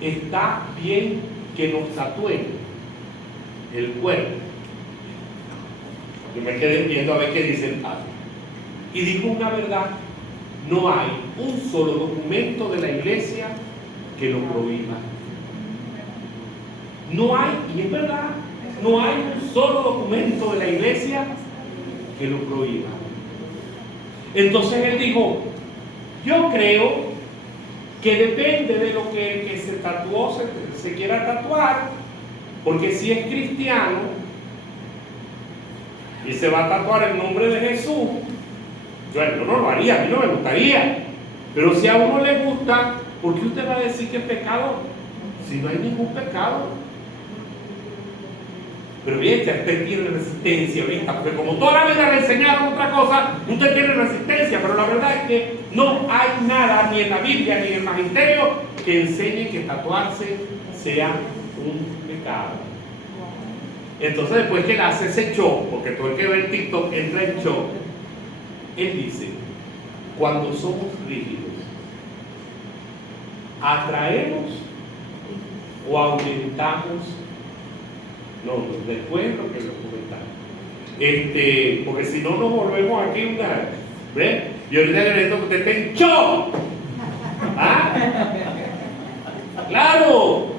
está bien que nos tatúen el cuerpo. Yo me quedé viendo a ver qué dice el padre. Y dijo una verdad: no hay un solo documento de la iglesia que lo prohíba. No hay, y es verdad, no hay un solo documento de la iglesia que lo prohíba. Entonces él dijo: yo creo que depende de lo que el que se tatuó se quiera tatuar, porque si es cristiano y se va a tatuar el nombre de Jesús, yo no lo haría, a mí no me gustaría, pero si a uno le gusta, ¿por qué usted va a decir que es pecado si no hay ningún pecado? Pero bien, usted tiene resistencia ahorita, porque como toda la vida le enseñaron otra cosa, usted tiene resistencia, pero la verdad es que no hay nada, ni en la Biblia, ni en el magisterio, que enseñe que tatuarse sea un pecado. Entonces, después que él hace ese show, porque todo el que ve el TikTok entra en show, él dice: cuando somos rígidos, ¿atraemos o aumentamos? No, después lo que lo comentamos. Porque si no nos volvemos aquí una. ¿Ves? Y ahorita le necesito que usted esté en shock. ¿Ah? Claro,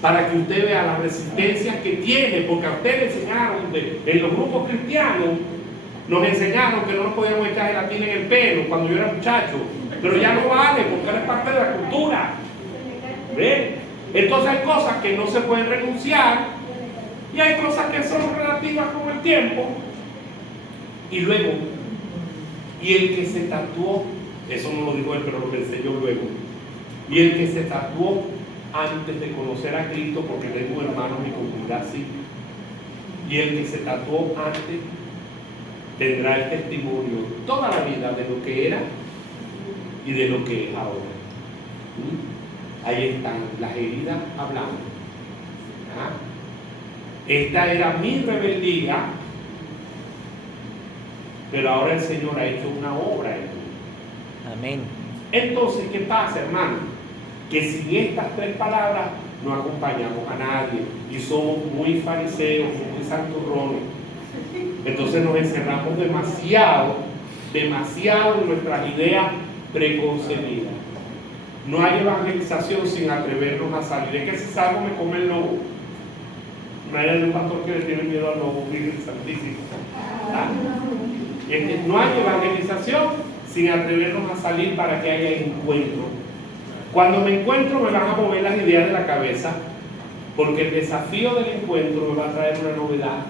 para que usted vea las resistencias que tiene, porque a usted le enseñaron, en los grupos cristianos, nos enseñaron que no nos podíamos echar gelatina en el pelo cuando yo era muchacho, pero ya no vale, porque ahora es parte de la cultura. ¿Ves? Entonces hay cosas que no se pueden renunciar. Y hay cosas que son relativas con el tiempo. Y luego, y el que se tatuó, eso no lo dijo él, pero lo pensé yo luego, y el que se tatuó antes de conocer a Cristo, porque tengo hermanos en mi comunidad así, y el que se tatuó antes tendrá el testimonio toda la vida de lo que era y de lo que es ahora. Ahí están las heridas hablando. ¿Ah? Esta era mi rebeldía, pero ahora el Señor ha hecho una obra en mí. Amén. Entonces, ¿qué pasa, hermano? Que sin estas tres palabras no acompañamos a nadie y somos muy fariseos, muy santurrones. Entonces nos encerramos demasiado en nuestras ideas preconcebidas. No hay evangelización sin atrevernos a salir. Es que si salgo me come el lobo. No hay un pastor que le tiene miedo al lobo, Virgen Santísima. ¿Ah? No hay evangelización sin atrevernos a salir para que haya encuentro. Cuando me encuentro me van a mover las ideas de la cabeza, porque el desafío del encuentro me va a traer una novedad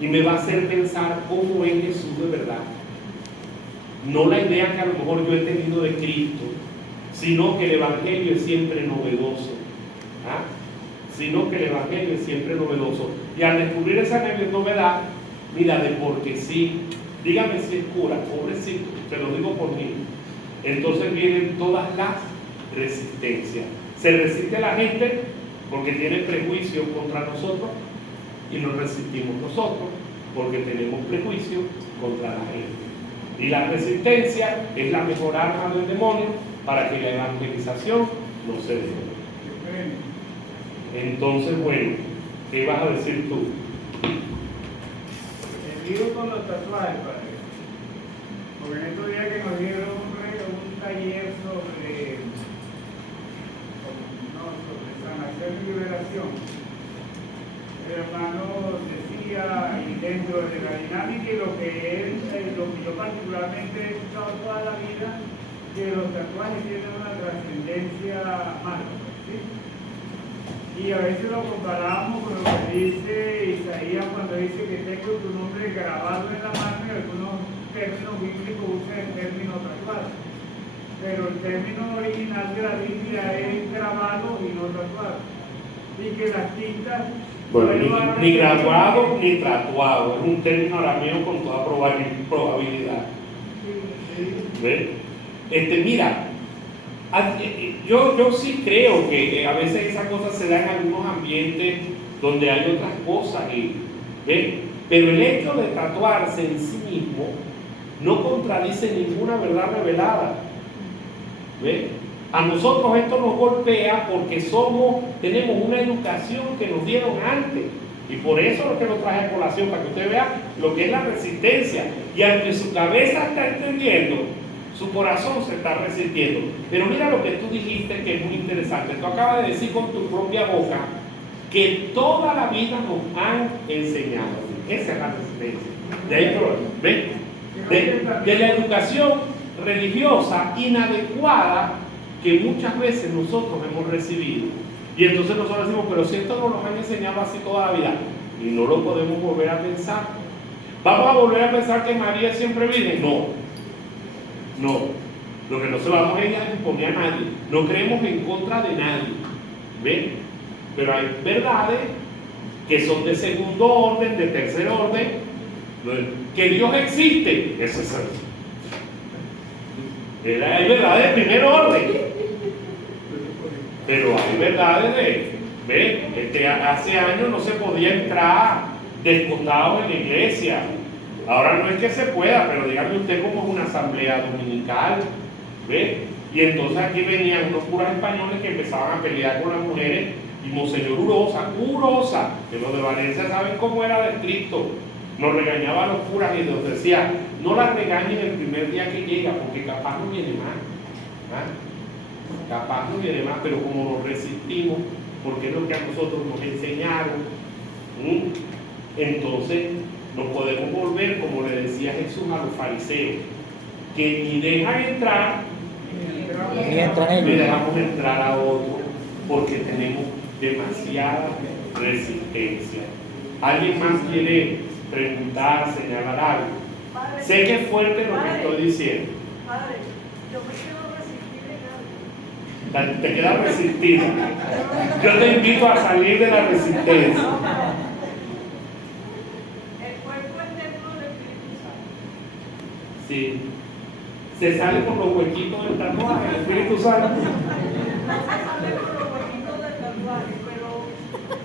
y me va a hacer pensar cómo es Jesús de verdad. No la idea que a lo mejor yo he tenido de Cristo, sino que el Evangelio es siempre novedoso. ¿Ah? Sino que el Evangelio es siempre novedoso. Y al descubrir esa novedad, mira, de porque sí, dígame si es cura, pobrecito, te lo digo por mí. Entonces vienen todas las resistencias. Se resiste a la gente porque tiene prejuicio contra nosotros y nos resistimos nosotros porque tenemos prejuicio contra la gente. Y la resistencia es la mejor arma del demonio para que la evangelización no se dé. Entonces, bueno, ¿qué vas a decir tú? Digo con los tatuajes, padre. Porque en estos días que nos dieron un taller sobre sanación y liberación, el hermano decía, y dentro de la dinámica y lo que yo particularmente he escuchado toda la vida, que los tatuajes tienen una trascendencia mala, ¿sí? Y a veces lo comparamos con lo que dice Isaías cuando dice que tengo tu nombre grabado en la mano, y algunos términos bíblicos usan el término tatuado. Pero el término original de la Biblia es grabado y no tatuado. Y que las tintas... Bueno, ni grabado ni tatuado, es un término arameo con toda probabilidad. ¿Ves? Mira, yo sí creo que a veces esas cosas se dan en algunos ambientes donde hay otras cosas, ¿ves? Pero el hecho de tatuarse en sí mismo no contradice ninguna verdad revelada. ¿Ves? A nosotros esto nos golpea porque tenemos una educación que nos dieron antes. Y por eso es lo que lo traje a colación, para que usted vea lo que es la resistencia. Y aunque su cabeza está entendiendo, su corazón se está resistiendo. Pero mira lo que tú dijiste, que es muy interesante. Tú acabas de decir con tu propia boca que toda la vida nos han enseñado. Esa es la resistencia. De ahí, ¿ven? De la educación religiosa inadecuada que muchas veces nosotros hemos recibido. Y entonces nosotros decimos, pero si esto nos lo han enseñado así toda la vida, y no lo podemos volver a pensar. ¿Vamos a volver a pensar que María es siempre virgen? No. Lo que no se lo vamos a imponer a nadie. No creemos en contra de nadie. ¿Ven? Pero hay verdades que son de segundo orden, de tercer orden. Que Dios existe. Eso es así. Hay verdades de primer orden. Pero hay verdades hace años no se podía entrar descotado en la iglesia. Ahora no es que se pueda, pero dígame usted cómo es una asamblea dominical. ¿Ve? Y entonces aquí venían unos curas españoles que empezaban a pelear con las mujeres, y Monseñor Urosa, que los de Valencia saben cómo era descrito, nos regañaba a los curas y nos decía, no las regañen el primer día que llega, porque capaz no viene más. Capaz no viene más, pero como nos resistimos, porque es lo que a nosotros nos enseñaron, entonces nos podemos volver, como le decía Jesús a los fariseos, que ni dejan entrar, ni dejamos entrar a otro, porque tenemos demasiada resistencia. ¿Alguien más quiere preguntar, señalar algo? Padre, Sé que es fuerte lo que estoy diciendo. Padre, yo me quiero resistir en algo. Te quedas resistida. Yo te invito a salir de la resistencia. El cuerpo es templo del Espíritu Santo. Sí. Se sale por los huequitos del tatuaje, el Espíritu Santo. No se sale por los huequitos del tatuaje, pero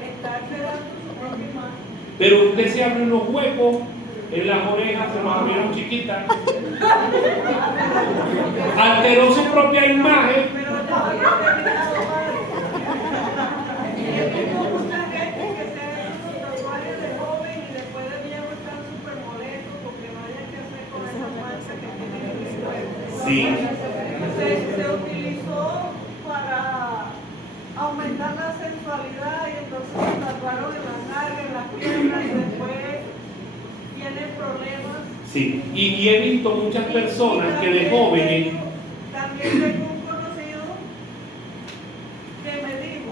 está esperando su propia imagen. Pero usted se abre unos huecos en las orejas, se nos abrieron chiquitas. Alteró su propia imagen. Pero no había terminado, Padre. He visto mucha gente que se ha hecho sus tatuajes de joven y después de viejo están súper molestos porque no hayan que hacer con esa mancha que tienen en el cuerpo. Sí. Se utilizó para aumentar la sensualidad y entonces se tatuaron en las nalgas, en las piernas y después tienen problemas. Sí. Y he visto muchas personas que de jóvenes. También tengo un conocido que me dijo,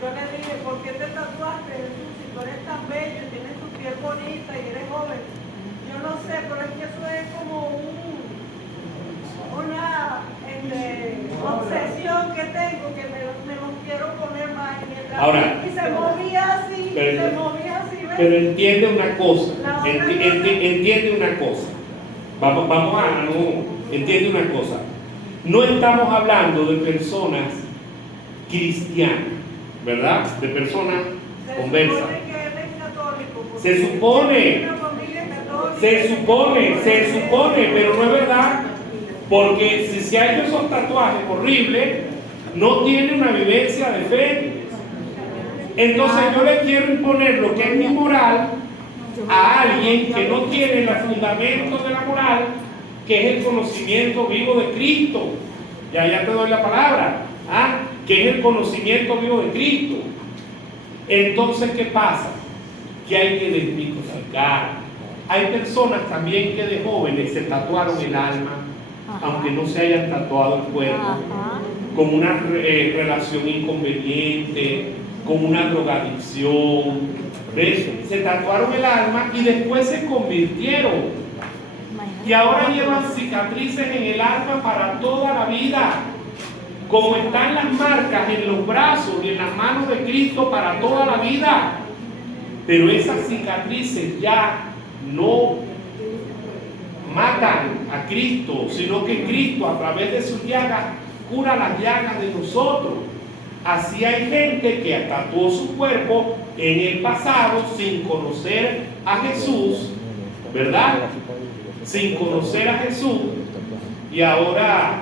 yo le dije, ¿por qué te tatuaste, Jesús? Si tú eres tan bello y tienes tu piel bonita y eres joven. Yo no sé, pero es que eso es como una obsesión que tengo, que me los quiero poner más. Ahora, Y se movía así, ¿ves? Pero entiende una cosa, entiende una cosa. Entiende una cosa. No estamos hablando de personas cristianas, ¿verdad? De personas conversas. Se supone, pero no es verdad. Porque si se ha hecho esos tatuajes horribles, no tiene una vivencia de fe. Entonces yo le quiero imponer lo que es mi moral a alguien que no tiene los fundamentos de la moral, que es el conocimiento vivo de Cristo. Ya te doy la palabra, que es el conocimiento vivo de Cristo. Entonces, ¿qué pasa? Que hay que desmitificar. Hay personas también que de jóvenes se tatuaron el alma, aunque no se hayan tatuado el cuerpo, con una relación inconveniente, con una drogadicción. ¿Ves? Se tatuaron el alma y después se convirtieron. Y ahora llevan cicatrices en el alma para toda la vida. Como están las marcas en los brazos y en las manos de Cristo para toda la vida. Pero esas cicatrices ya no matan a Cristo, sino que Cristo a través de sus llagas cura las llagas de nosotros. Así hay gente que tatuó su cuerpo en el pasado sin conocer a Jesús, ¿verdad? Sin conocer a Jesús, y ahora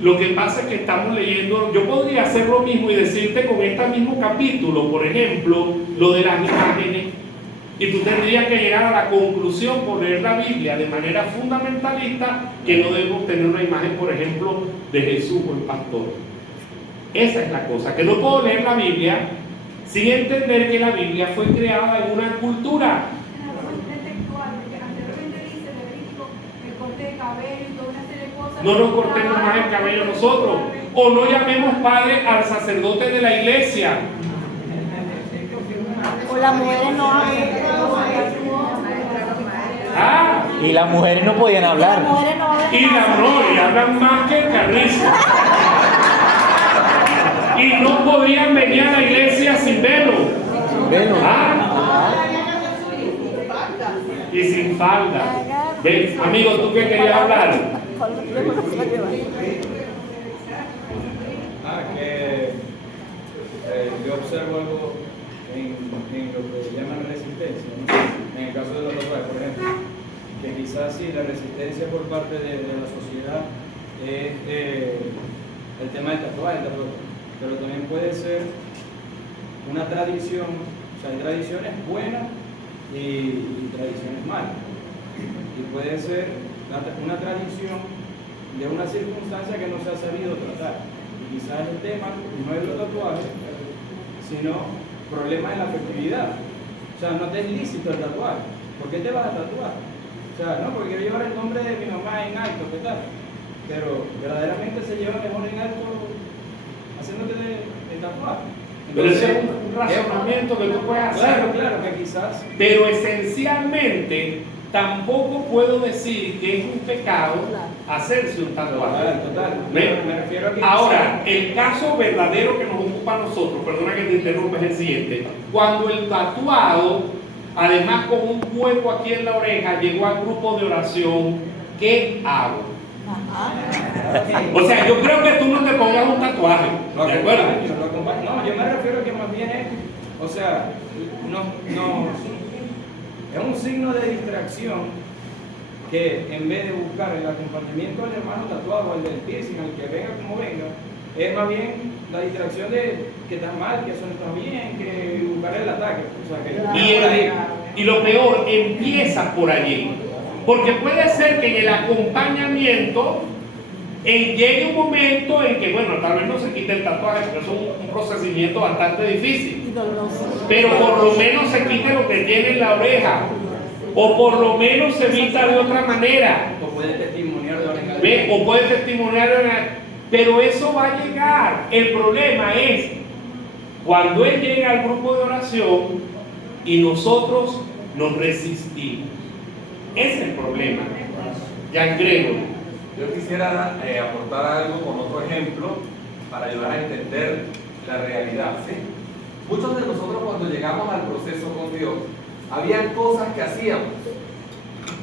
Lo que pasa es que estamos leyendo, yo podría hacer lo mismo y decirte con este mismo capítulo, por ejemplo, lo de las imágenes, y tú tendrías que llegar a la conclusión por leer la Biblia de manera fundamentalista que no debemos tener una imagen, por ejemplo, de Jesús o el pastor. Esa es la cosa, que no puedo leer la Biblia sin entender que la Biblia fue creada en una cultura. No nos cortemos más el cabello nosotros, o no llamemos padre al sacerdote de la iglesia. O las mujeres no hablan. Ah, Y las mujeres no podían hablar. Las mujeres no hablan. y hablan más que el carrizo. Y no podían venir a la iglesia sin velo. Velo. Ah, y sin falda. Ven, amigo, ¿tú qué querías hablar? Que yo observo algo en lo que llaman resistencia, ¿no? En el caso de los tatuajes, por ejemplo, que quizás sí la resistencia por parte de la sociedad es el tema del tatuaje, pero también puede ser una tradición, o sea, hay tradiciones buenas y tradiciones malas, y puede ser una tradición de una circunstancia que no se ha sabido tratar. Y quizás el tema no es los tatuajes, sino problemas en la afectividad. O sea, no te es lícito el tatuaje. ¿Por qué te vas a tatuar? O sea, no, porque quiero llevar el nombre de mi mamá en alto, ¿qué tal? Pero verdaderamente se lleva mejor en alto haciéndote el tatuaje. Pero Entonces, ese es un razonamiento que tú puedes hacer. Claro, que quizás. Pero esencialmente tampoco puedo decir que es un pecado hacerse un tatuaje. Total. ¿Ven? Me refiero a que Ahora, el caso verdadero que nos ocupa a nosotros, perdona que te interrumpa, es el siguiente. Cuando el tatuado, además con un hueco aquí en la oreja, llegó al grupo de oración, ¿qué hago? O sea, yo creo que tú no te pongas un tatuaje, ¿de acuerdo? No, yo me refiero a que más bien es, o sea, es un signo de distracción que en vez de buscar el acompañamiento del hermano tatuado o el del piercing, al que venga como venga, es más bien la distracción de que está mal, que eso no está bien, que buscar el ataque. O sea, que Y lo peor, empieza por allí. Porque puede ser que en el acompañamiento llegue un momento en que, bueno, tal vez no se quite el tatuaje, porque es un procedimiento bastante difícil. Pero por lo menos se quite lo que tiene en la oreja. O por lo menos se vista de otra manera. o puede testimoniar de oreja. ¿Ve? O puede testimoniar de una... Pero eso va a llegar. El problema es cuando él llega al grupo de oración y nosotros nos resistimos. Ese es el problema. Jean Gregory. Yo quisiera aportar algo con otro ejemplo para ayudar a entender la realidad, ¿sí? Muchos de nosotros cuando llegamos al proceso con Dios, habían cosas que hacíamos,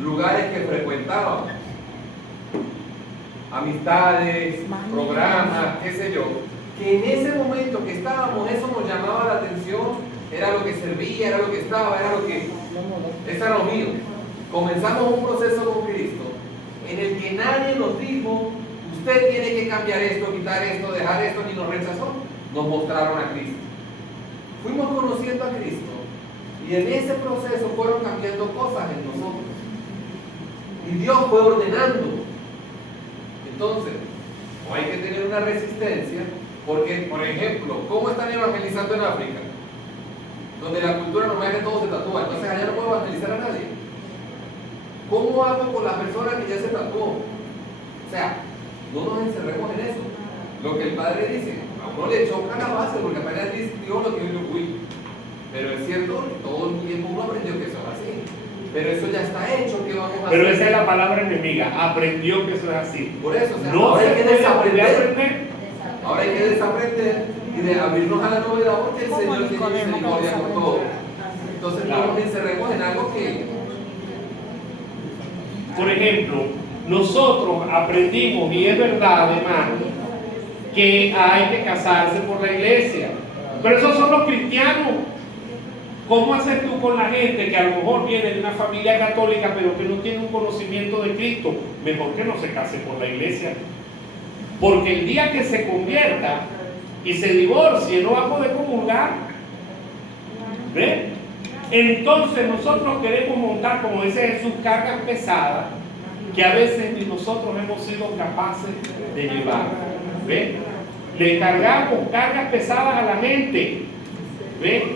lugares que frecuentábamos, amistades, programas, qué sé yo, que en ese momento que estábamos, eso nos llamaba la atención, era lo que servía, era lo que estaba, era lo que... Eso era lo mío. Comenzamos un proceso con Cristo en el que nadie nos dijo, usted tiene que cambiar esto, quitar esto, dejar esto, ni nos rechazó. Nos mostraron a Cristo. Fuimos conociendo a Cristo y en ese proceso fueron cambiando cosas en nosotros. Y Dios fue ordenando. Entonces, no hay que tener una resistencia, porque, por ejemplo, ¿cómo están evangelizando en África? Donde la cultura normal es que todo se tatúa, entonces allá no puedo evangelizar a nadie. ¿Cómo hago con la persona que ya se tatuó? O sea, no nos encerremos en eso. Lo que el padre dice, a uno le choca la base porque apenas dice Dios lo que uno uy. Pero es cierto, todo el tiempo uno aprendió que eso es así. Pero eso ya está hecho, ¿qué vamos a hacer? Pero esa es la palabra enemiga, aprendió que eso es así. Por eso, o sea, No ahora se hay que puede desaprender. Ahora hay que desaprender y de abrirnos a la novedad porque el Señor tiene misericordia con todo. Entonces no nos encerremos en algo que... Por ejemplo, nosotros aprendimos, y es verdad además, que hay que casarse por la iglesia. Pero esos son los cristianos. ¿Cómo haces tú con la gente que a lo mejor viene de una familia católica pero que no tiene un conocimiento de Cristo? Mejor que no se case por la iglesia. Porque el día que se convierta y se divorcie, no va a poder comulgar. ¿Ve? Entonces nosotros queremos montar, como dice Jesús, cargas pesadas que a veces ni nosotros hemos sido capaces de llevar. ¿Ve? Le cargamos cargas pesadas a la gente. ¿Ve?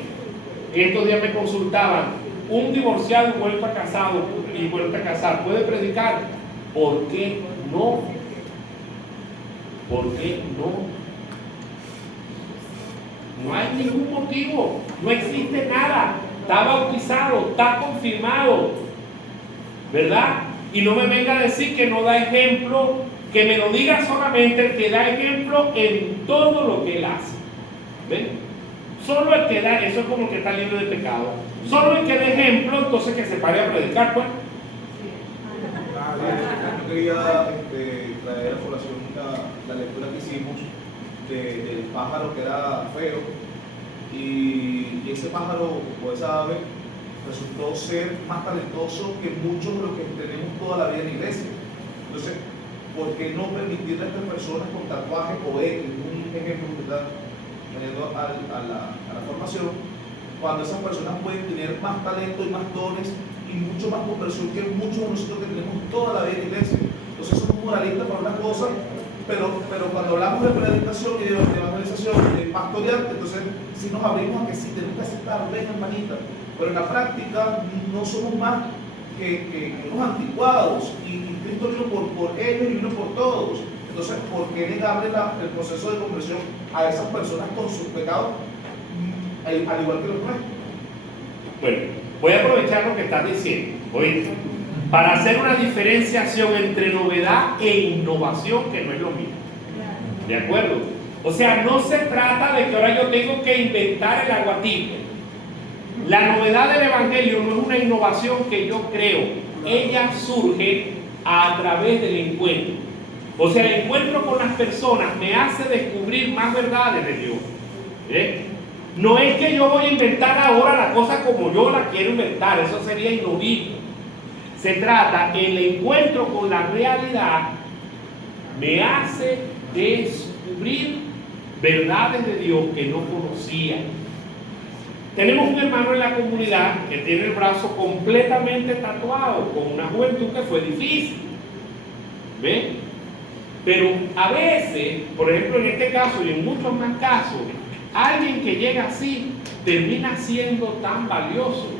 Estos días me consultaban, un divorciado y vuelto a casar, ¿puede predicar? ¿Por qué no? ¿Por qué no? No hay ningún motivo, no existe nada, está bautizado, está confirmado, ¿verdad? Y no me venga a decir que no da ejemplo, que me lo diga solamente el que da ejemplo en todo lo que él hace. ¿Ven? Solo el que da, eso es como el que está libre de pecado. Solo el que da ejemplo, entonces que se pare a predicar, pues. Yo quería traer a colación la lectura que hicimos del pájaro que era feo, y ese pájaro o esa ave resultó ser más talentoso que muchos de los que tenemos toda la vida en la iglesia. Entonces, ¿por qué no permitirle a estas personas con tatuajes o un ejemplo que está teniendo a la formación, cuando esas personas pueden tener más talento y más dones y mucho más conversión que muchos de nosotros que tenemos toda la vida en la iglesia? Entonces somos moralistas para una cosa, pero cuando hablamos de predicación y de evangelización, de pastorear, entonces sí nos abrimos a que sí tenemos que aceptar, ven hermanita, pero en la práctica no somos más que unos anticuados, y Cristo vino por ellos y vino por todos. Entonces, ¿por qué negarle el proceso de conversión a esas personas con sus pecados, al igual que los nuestros? Bueno, voy a aprovechar lo que estás diciendo, ¿oíste? Para hacer una diferenciación entre novedad e innovación, que no es lo mismo. ¿De acuerdo? O sea, no se trata de que ahora yo tengo que inventar el agua tibia. La novedad del Evangelio no es una innovación que yo creo. Ella surge a través del encuentro. O sea, el encuentro con las personas me hace descubrir más verdades de Dios. ¿Eh? No es que yo voy a inventar ahora la cosa como yo la quiero inventar, eso sería inaudito. Se trata, el encuentro con la realidad me hace descubrir verdades de Dios que no conocía. Tenemos un hermano en la comunidad que tiene el brazo completamente tatuado, con una juventud que fue difícil. ¿Ven? Pero a veces, por ejemplo en este caso y en muchos más casos, alguien que llega así termina siendo tan valioso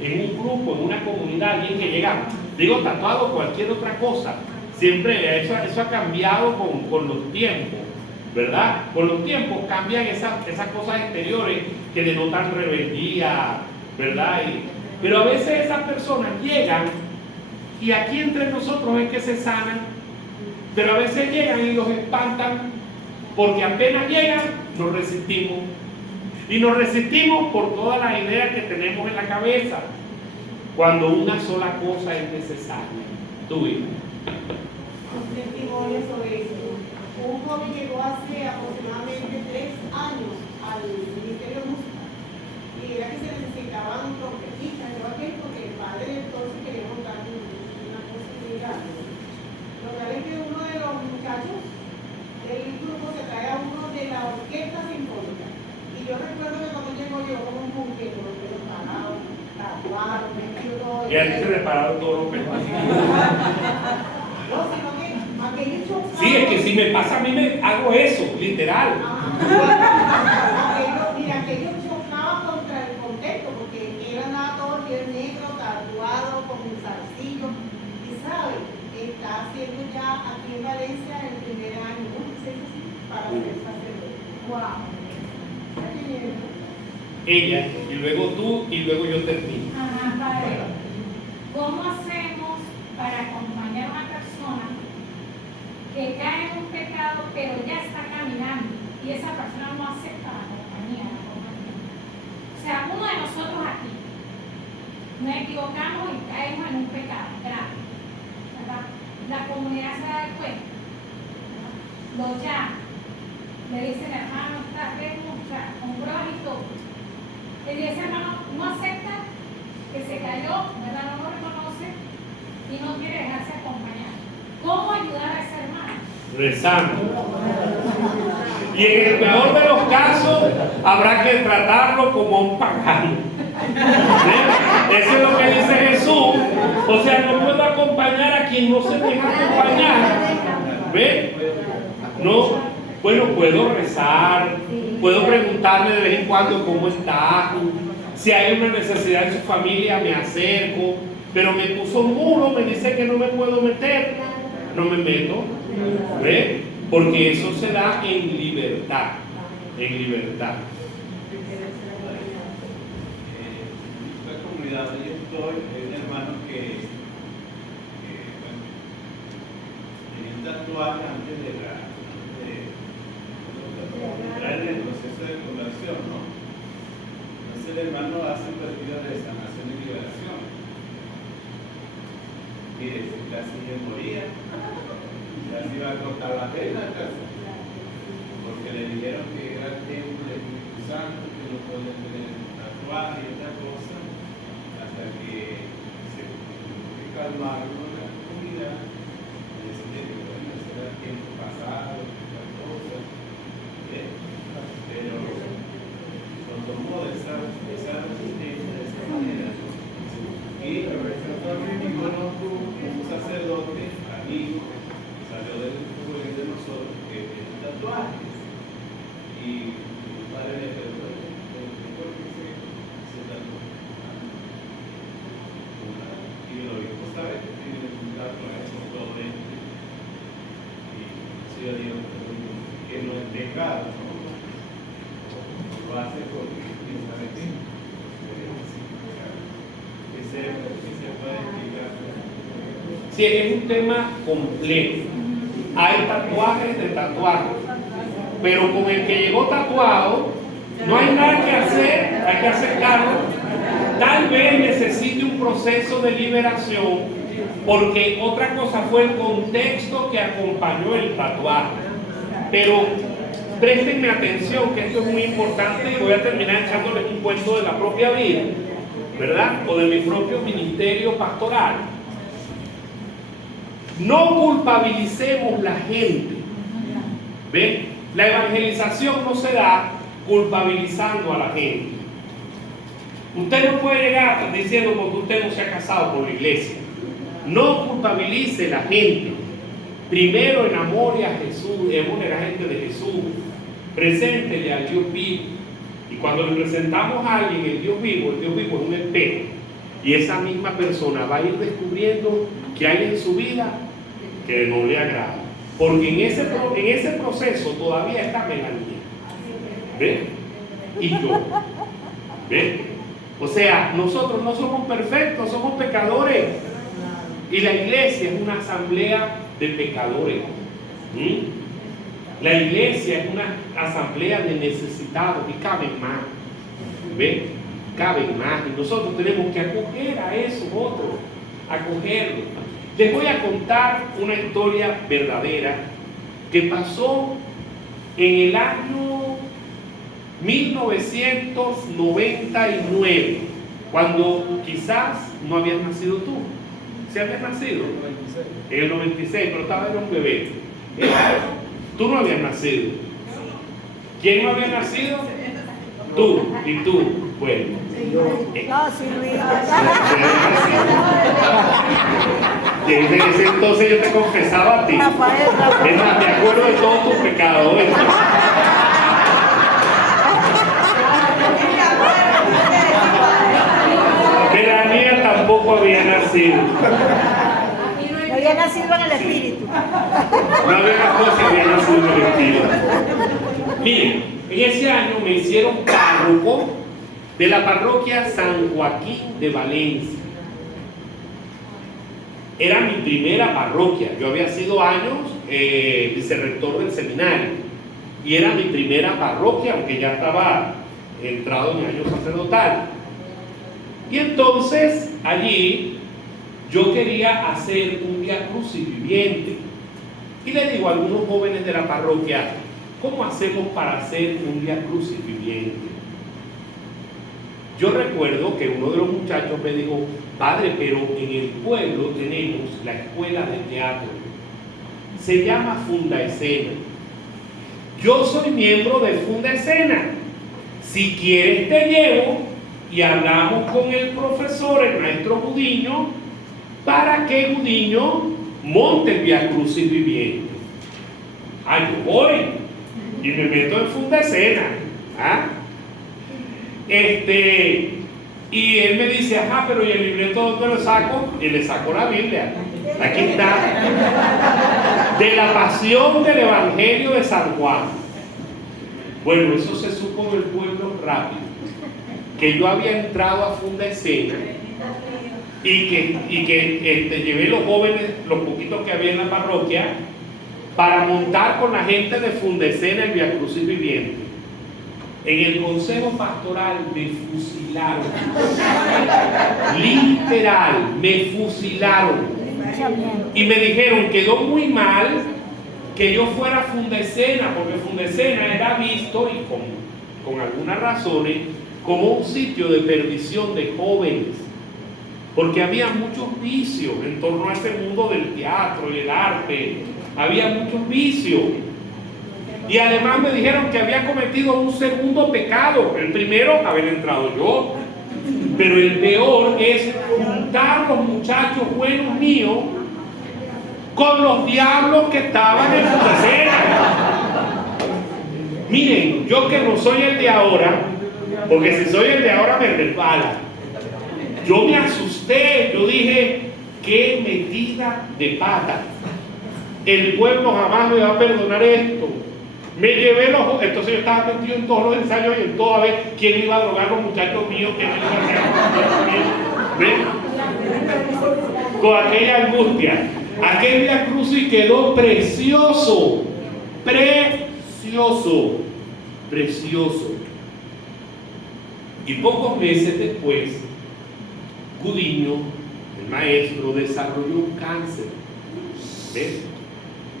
en un grupo, en una comunidad. Alguien que llega, digo, tatuado, cualquier otra cosa. Siempre eso ha cambiado con los tiempos, ¿verdad? Con los tiempos cambian esas cosas exteriores que denotan rebeldía, ¿verdad? Pero a veces esas personas llegan y aquí entre nosotros es que se sanan, pero a veces llegan y los espantan porque apenas llegan nos resistimos. Y nos resistimos por todas las ideas que tenemos en la cabeza, cuando una sola cosa es necesaria. Tu hija. Un testimonio sobre esto. Un joven llegó hace aproximadamente 3 años al Ministerio de Música y era que se necesitaban trompetistas, no aquel, porque el padre entonces quería montar una cosa similar. Lo real es que uno de los muchachos del grupo se trae a uno de la orquesta sinfónica. Y yo recuerdo que cuando llego yo como un buque, con los pelos parados, tatuados, vestido todo. Y ahí se repararon todos los pelos. No, sino que aquello chocaba. Sí, es que si me pasa a mí me hago eso, literal. Aquello chocaba contra el contexto, porque él andaba todo el día negro, tatuado, con un zarcillo. Y sabe, está haciendo ya aquí en Valencia el primer año, para ser sacerdote. ¡Wow! Ella, y luego tú, y luego yo termino. Ajá, padre. ¿Cómo hacemos para acompañar a una persona que cae en un pecado, pero ya está caminando y esa persona no acepta la compañía? O sea, uno de nosotros aquí nos equivocamos y caemos en un pecado grave, ¿verdad? La comunidad se da cuenta, ¿verdad? Lo llama, le dicen, hermano, estás bien, con pruebas y todo. Y ese hermano no acepta que se cayó, ¿verdad? No lo reconoce y no quiere dejarse acompañar. ¿Cómo ayudar a ese hermano? rezando. Y en el peor de los casos, habrá que tratarlo como un pagano. ¿Sí? Eso es lo que dice Jesús. O sea, no puedo acompañar a quien no se deja acompañar. ¿Ve? No. Bueno, puedo rezar, puedo preguntarle de vez en cuando cómo está. Si hay una necesidad en su familia, me acerco. Pero me puso un muro, me dice que no me puedo meter. No me meto. ¿Ve? Porque eso se da en libertad. En libertad. Esta comunidad donde yo estoy, hay un hermano que bueno, tenía un tatuaje antes de entrar en el proceso de conversión, ¿no? Entonces el hermano hace un retiro de sanación y liberación. Mire, casi se moría, casi iba a cortar la pena casi, porque le dijeron que era el templo del Espíritu Santo, que no podía tener tatuaje y otra cosa, hasta que se calmaron la comunidad, y decían que bueno, ese era el tiempo pasado, otra cosa, pero lo tomó de esa resistencia, de esa manera. Y un sacerdote, amigo, salió del pueblo de nosotros, que tiene tatuajes. Y mi padre le preguntó, ¿por qué se tatuó? Y lo dijo, ¿sabes? Que tiene un tatuaje con todo esto. Y sí, yo digo, que no es pecado, ¿no? Lo hace porque piensa de ti. Sí, es un tema complejo. Hay tatuajes de tatuajes, pero con el que llegó tatuado no hay nada que hacer, hay que aceptarlo. Tal vez necesite un proceso de liberación, porque otra cosa fue el contexto que acompañó el tatuaje. Pero préstenme atención, que esto es muy importante, y voy a terminar echándoles un cuento de la propia vida, ¿verdad? O de mi propio ministerio pastoral. No culpabilicemos la gente. ¿Ven? La evangelización no se da culpabilizando a la gente. Usted no puede llegar diciendo porque usted no se ha casado por la iglesia. No culpabilice a la gente. Primero enamore a Jesús, enamore a la gente de Jesús. Preséntele al Dios vivo. Y cuando le presentamos a alguien el Dios vivo es un espejo. Y esa misma persona va a ir descubriendo que hay en su vida que no le agrada. Porque en ese proceso todavía está Melanía. ¿Ven? Y yo. ¿Ven? O sea, nosotros no somos perfectos, somos pecadores. Y la iglesia es una asamblea de pecadores. La iglesia es una asamblea de necesitados y caben más. ¿Ven? Caben más. Y nosotros tenemos que acoger a esos otros. Acogerlos. Les voy a contar una historia verdadera que pasó en el año 1999, cuando quizás no habías nacido tú. ¿Sí habías nacido? En el 96, pero estaba en un bebé. Tú no habías nacido. ¿Quién no había nacido? Tú y tú. Bueno. Desde ese entonces yo te confesaba a ti. Es más, me acuerdo de todos tus pecados. Melania tampoco había nacido. No había nacido en el espíritu. No había cosa, había nacido en el espíritu. Miren, en ese año me hicieron párroco de la parroquia San Joaquín de Valencia. Era mi primera parroquia. Yo había sido años vicerrector del seminario y era mi primera parroquia, aunque ya estaba entrado en año sacerdotal. Y entonces allí yo quería hacer un Vía Crucis viviente y le digo a algunos jóvenes de la parroquia, ¿cómo hacemos para hacer un Vía Crucis viviente? Yo recuerdo que uno de los muchachos me dijo, padre, pero en el pueblo tenemos la escuela de teatro. se llama Fundaescena. Yo soy miembro de Fundaescena. Si quieres te llevo y hablamos con el profesor, el maestro Gudiño, para que Gudiño monte el Vía Crucis viviente. Yo voy y me meto en Fundaescena. Y él me dice, pero ¿y el libreto dónde lo saco? Y le saco la Biblia. Aquí está. De la pasión del Evangelio de San Juan. Bueno, eso se supo del pueblo rápido. Que yo había entrado a Fundaescena y que llevé los jóvenes, los poquitos que había en la parroquia, para montar con la gente de Fundaescena el Vía Crucis viviente. En el consejo pastoral me fusilaron. Literal, me fusilaron. Y me dijeron, quedó muy mal que yo fuera a Fundaescena, porque Fundaescena era visto, y con algunas razones, como un sitio de perdición de jóvenes, porque había muchos vicios en torno a ese mundo del teatro y el arte. Había muchos vicios. Y además me dijeron que había cometido un segundo pecado. El primero, haber entrado yo. Pero el peor es juntar los muchachos buenos míos con los diablos que estaban en Fundaescena. Miren, yo que no soy el de ahora, porque si soy el de ahora me resbala. Yo me asusté, yo dije, qué metida de pata. El pueblo jamás me va a perdonar esto. Me llevé entonces yo estaba metido en todos los ensayos y en todo, a ver quién iba a drogar a los muchachos míos, quién iba a hacer a los muchachos míos. Con aquella angustia. Aquel Vía Crucis quedó precioso, precioso, precioso. Y pocos meses después, Gudiño, el maestro, desarrolló un cáncer. ¿Ves?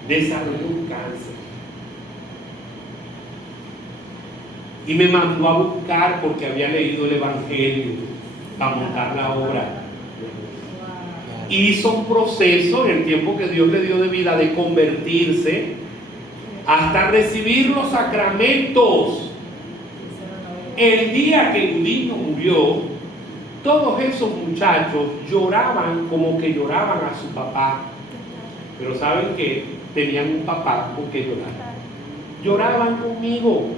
Desarrolló un cáncer. Y me mandó a buscar porque había leído el Evangelio para montar la obra. Hizo un proceso en el tiempo que Dios le dio de vida de convertirse hasta recibir los sacramentos. El día que Gudiño murió, todos esos muchachos lloraban como que lloraban a su papá. Pero ¿saben qué? Tenían un papá con que llorar. Lloraban conmigo.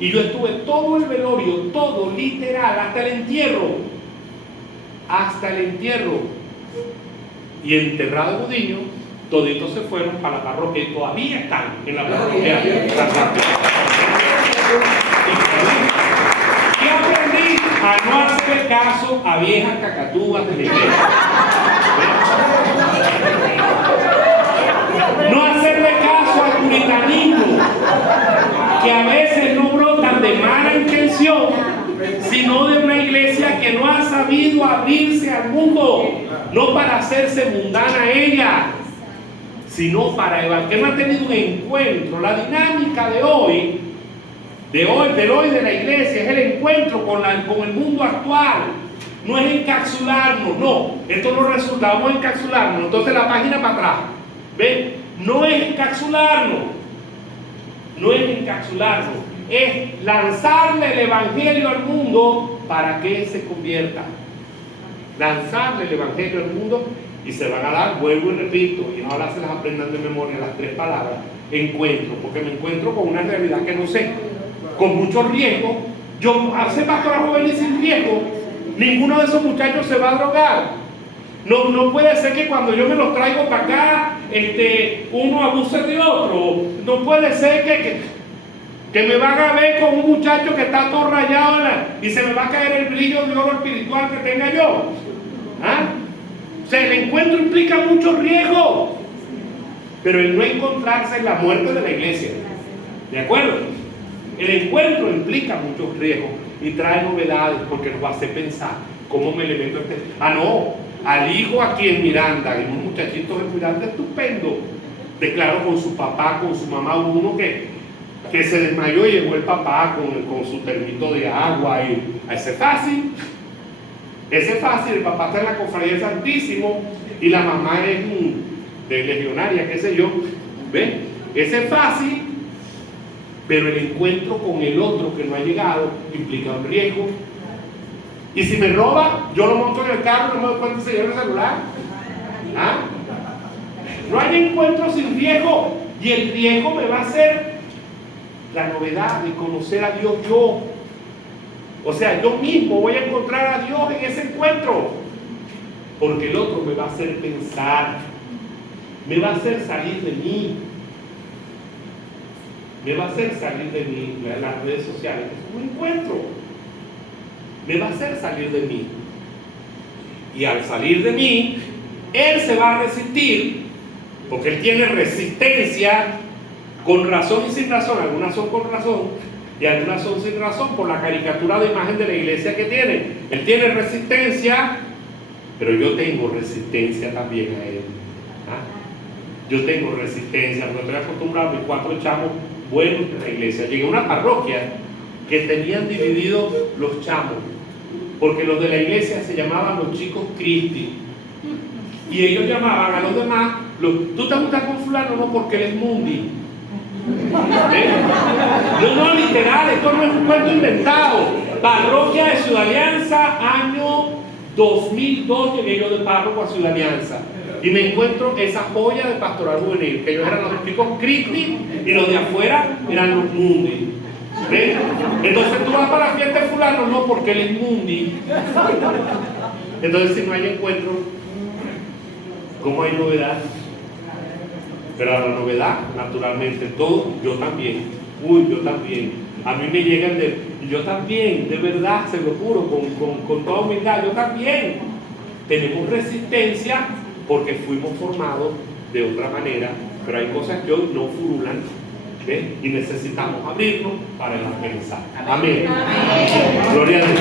Y yo estuve todo el velorio, todo, literal, hasta el entierro. Hasta el entierro. Y enterrado Gudiño, toditos se fueron para la parroquia y todavía están en la parroquia. Y aprendí a no hacer caso a viejas cacatúas de la iglesia. No hacerle caso al puritanismo, que a veces no brotan de mala intención, sino de una iglesia que no ha sabido abrirse al mundo, no para hacerse mundana ella, sino para evangelizar. Que no ha tenido un encuentro. La dinámica de hoy de la iglesia es el encuentro con el mundo actual. No es encapsularnos, no. Esto no resulta, vamos a encapsularnos. Entonces la página para atrás. ¿Ven? No es encapsularnos. No es encapsularnos. Es lanzarle el evangelio al mundo para que se convierta. Lanzarle el evangelio al mundo y se van a dar, vuelvo y repito, y ahora se las aprendan de memoria las 3 palabras: encuentro, porque me encuentro con una realidad que no sé, con mucho riesgo. Yo hace pastora juvenil sin riesgo. Ninguno de esos muchachos se va a drogar. No puede ser que cuando yo me los traigo para acá, uno abuse de otro. No puede ser que me van a ver con un muchacho que está todo rayado y se me va a caer el brillo de oro espiritual que tenga yo. O sea, el encuentro implica mucho riesgo, pero el no encontrarse es la muerte de la iglesia. ¿De acuerdo? El encuentro implica muchos riesgos y trae novedades porque nos hace pensar cómo me le meto al hijo aquí en Miranda, hay unos muchachitos en Miranda estupendo, declaro con su papá, con su mamá, uno que se desmayó y llegó el papá con su termito de agua y ese fácil, el papá está en la cofradía del Santísimo y la mamá es de legionaria, qué sé yo, ¿Ves? Ese es fácil, pero el encuentro con el otro que no ha llegado implica un riesgo. Y si me roba, yo lo monto en el carro y no me doy cuenta si se lleva el celular. ¿Ah? No hay encuentro sin riesgo. Y el riesgo me va a hacer la novedad de conocer a Dios yo. O sea, yo mismo voy a encontrar a Dios en ese encuentro. Porque el otro me va a hacer pensar. Me va a hacer salir de mí. Me va a hacer salir de mí. Las redes sociales es un encuentro. Me va a hacer salir de mí. Y al salir de mí, él se va a resistir, porque él tiene resistencia con razón y sin razón. Algunas son con razón y algunas son sin razón por la caricatura de imagen de la iglesia que tiene. Él tiene resistencia, pero yo tengo resistencia también a él. ¿Ah? Yo tengo resistencia, porque estoy acostumbrado a mis 4 chamos buenos de la iglesia. Llegué a una parroquia que tenían divididos los chamos, porque los de la iglesia se llamaban los chicos Cristi, y ellos llamaban a los demás, tú te juntas con fulano, no, porque él es mundi. No, literal, esto no es un cuento inventado. Parroquia de Ciudad Alianza, año 2002, llegué yo de párroco a Ciudad Alianza, y me encuentro esa joya de pastoral juvenil, que ellos eran los chicos Cristi, y los de afuera eran los mundi. ¿Ves? Entonces tú vas para la fiesta de fulano, no, porque él es mundi. Entonces si no hay encuentro, ¿cómo hay novedad? Pero la novedad, naturalmente, todo, yo también. Yo también. A mí me llega el de, yo también, de verdad, se lo juro, con toda humildad, yo también. Tenemos resistencia porque fuimos formados de otra manera, pero hay cosas que hoy no furulan. ¿Ves? Y necesitamos abrirnos para evangelizar. Amén. Amén. Gloria a Dios.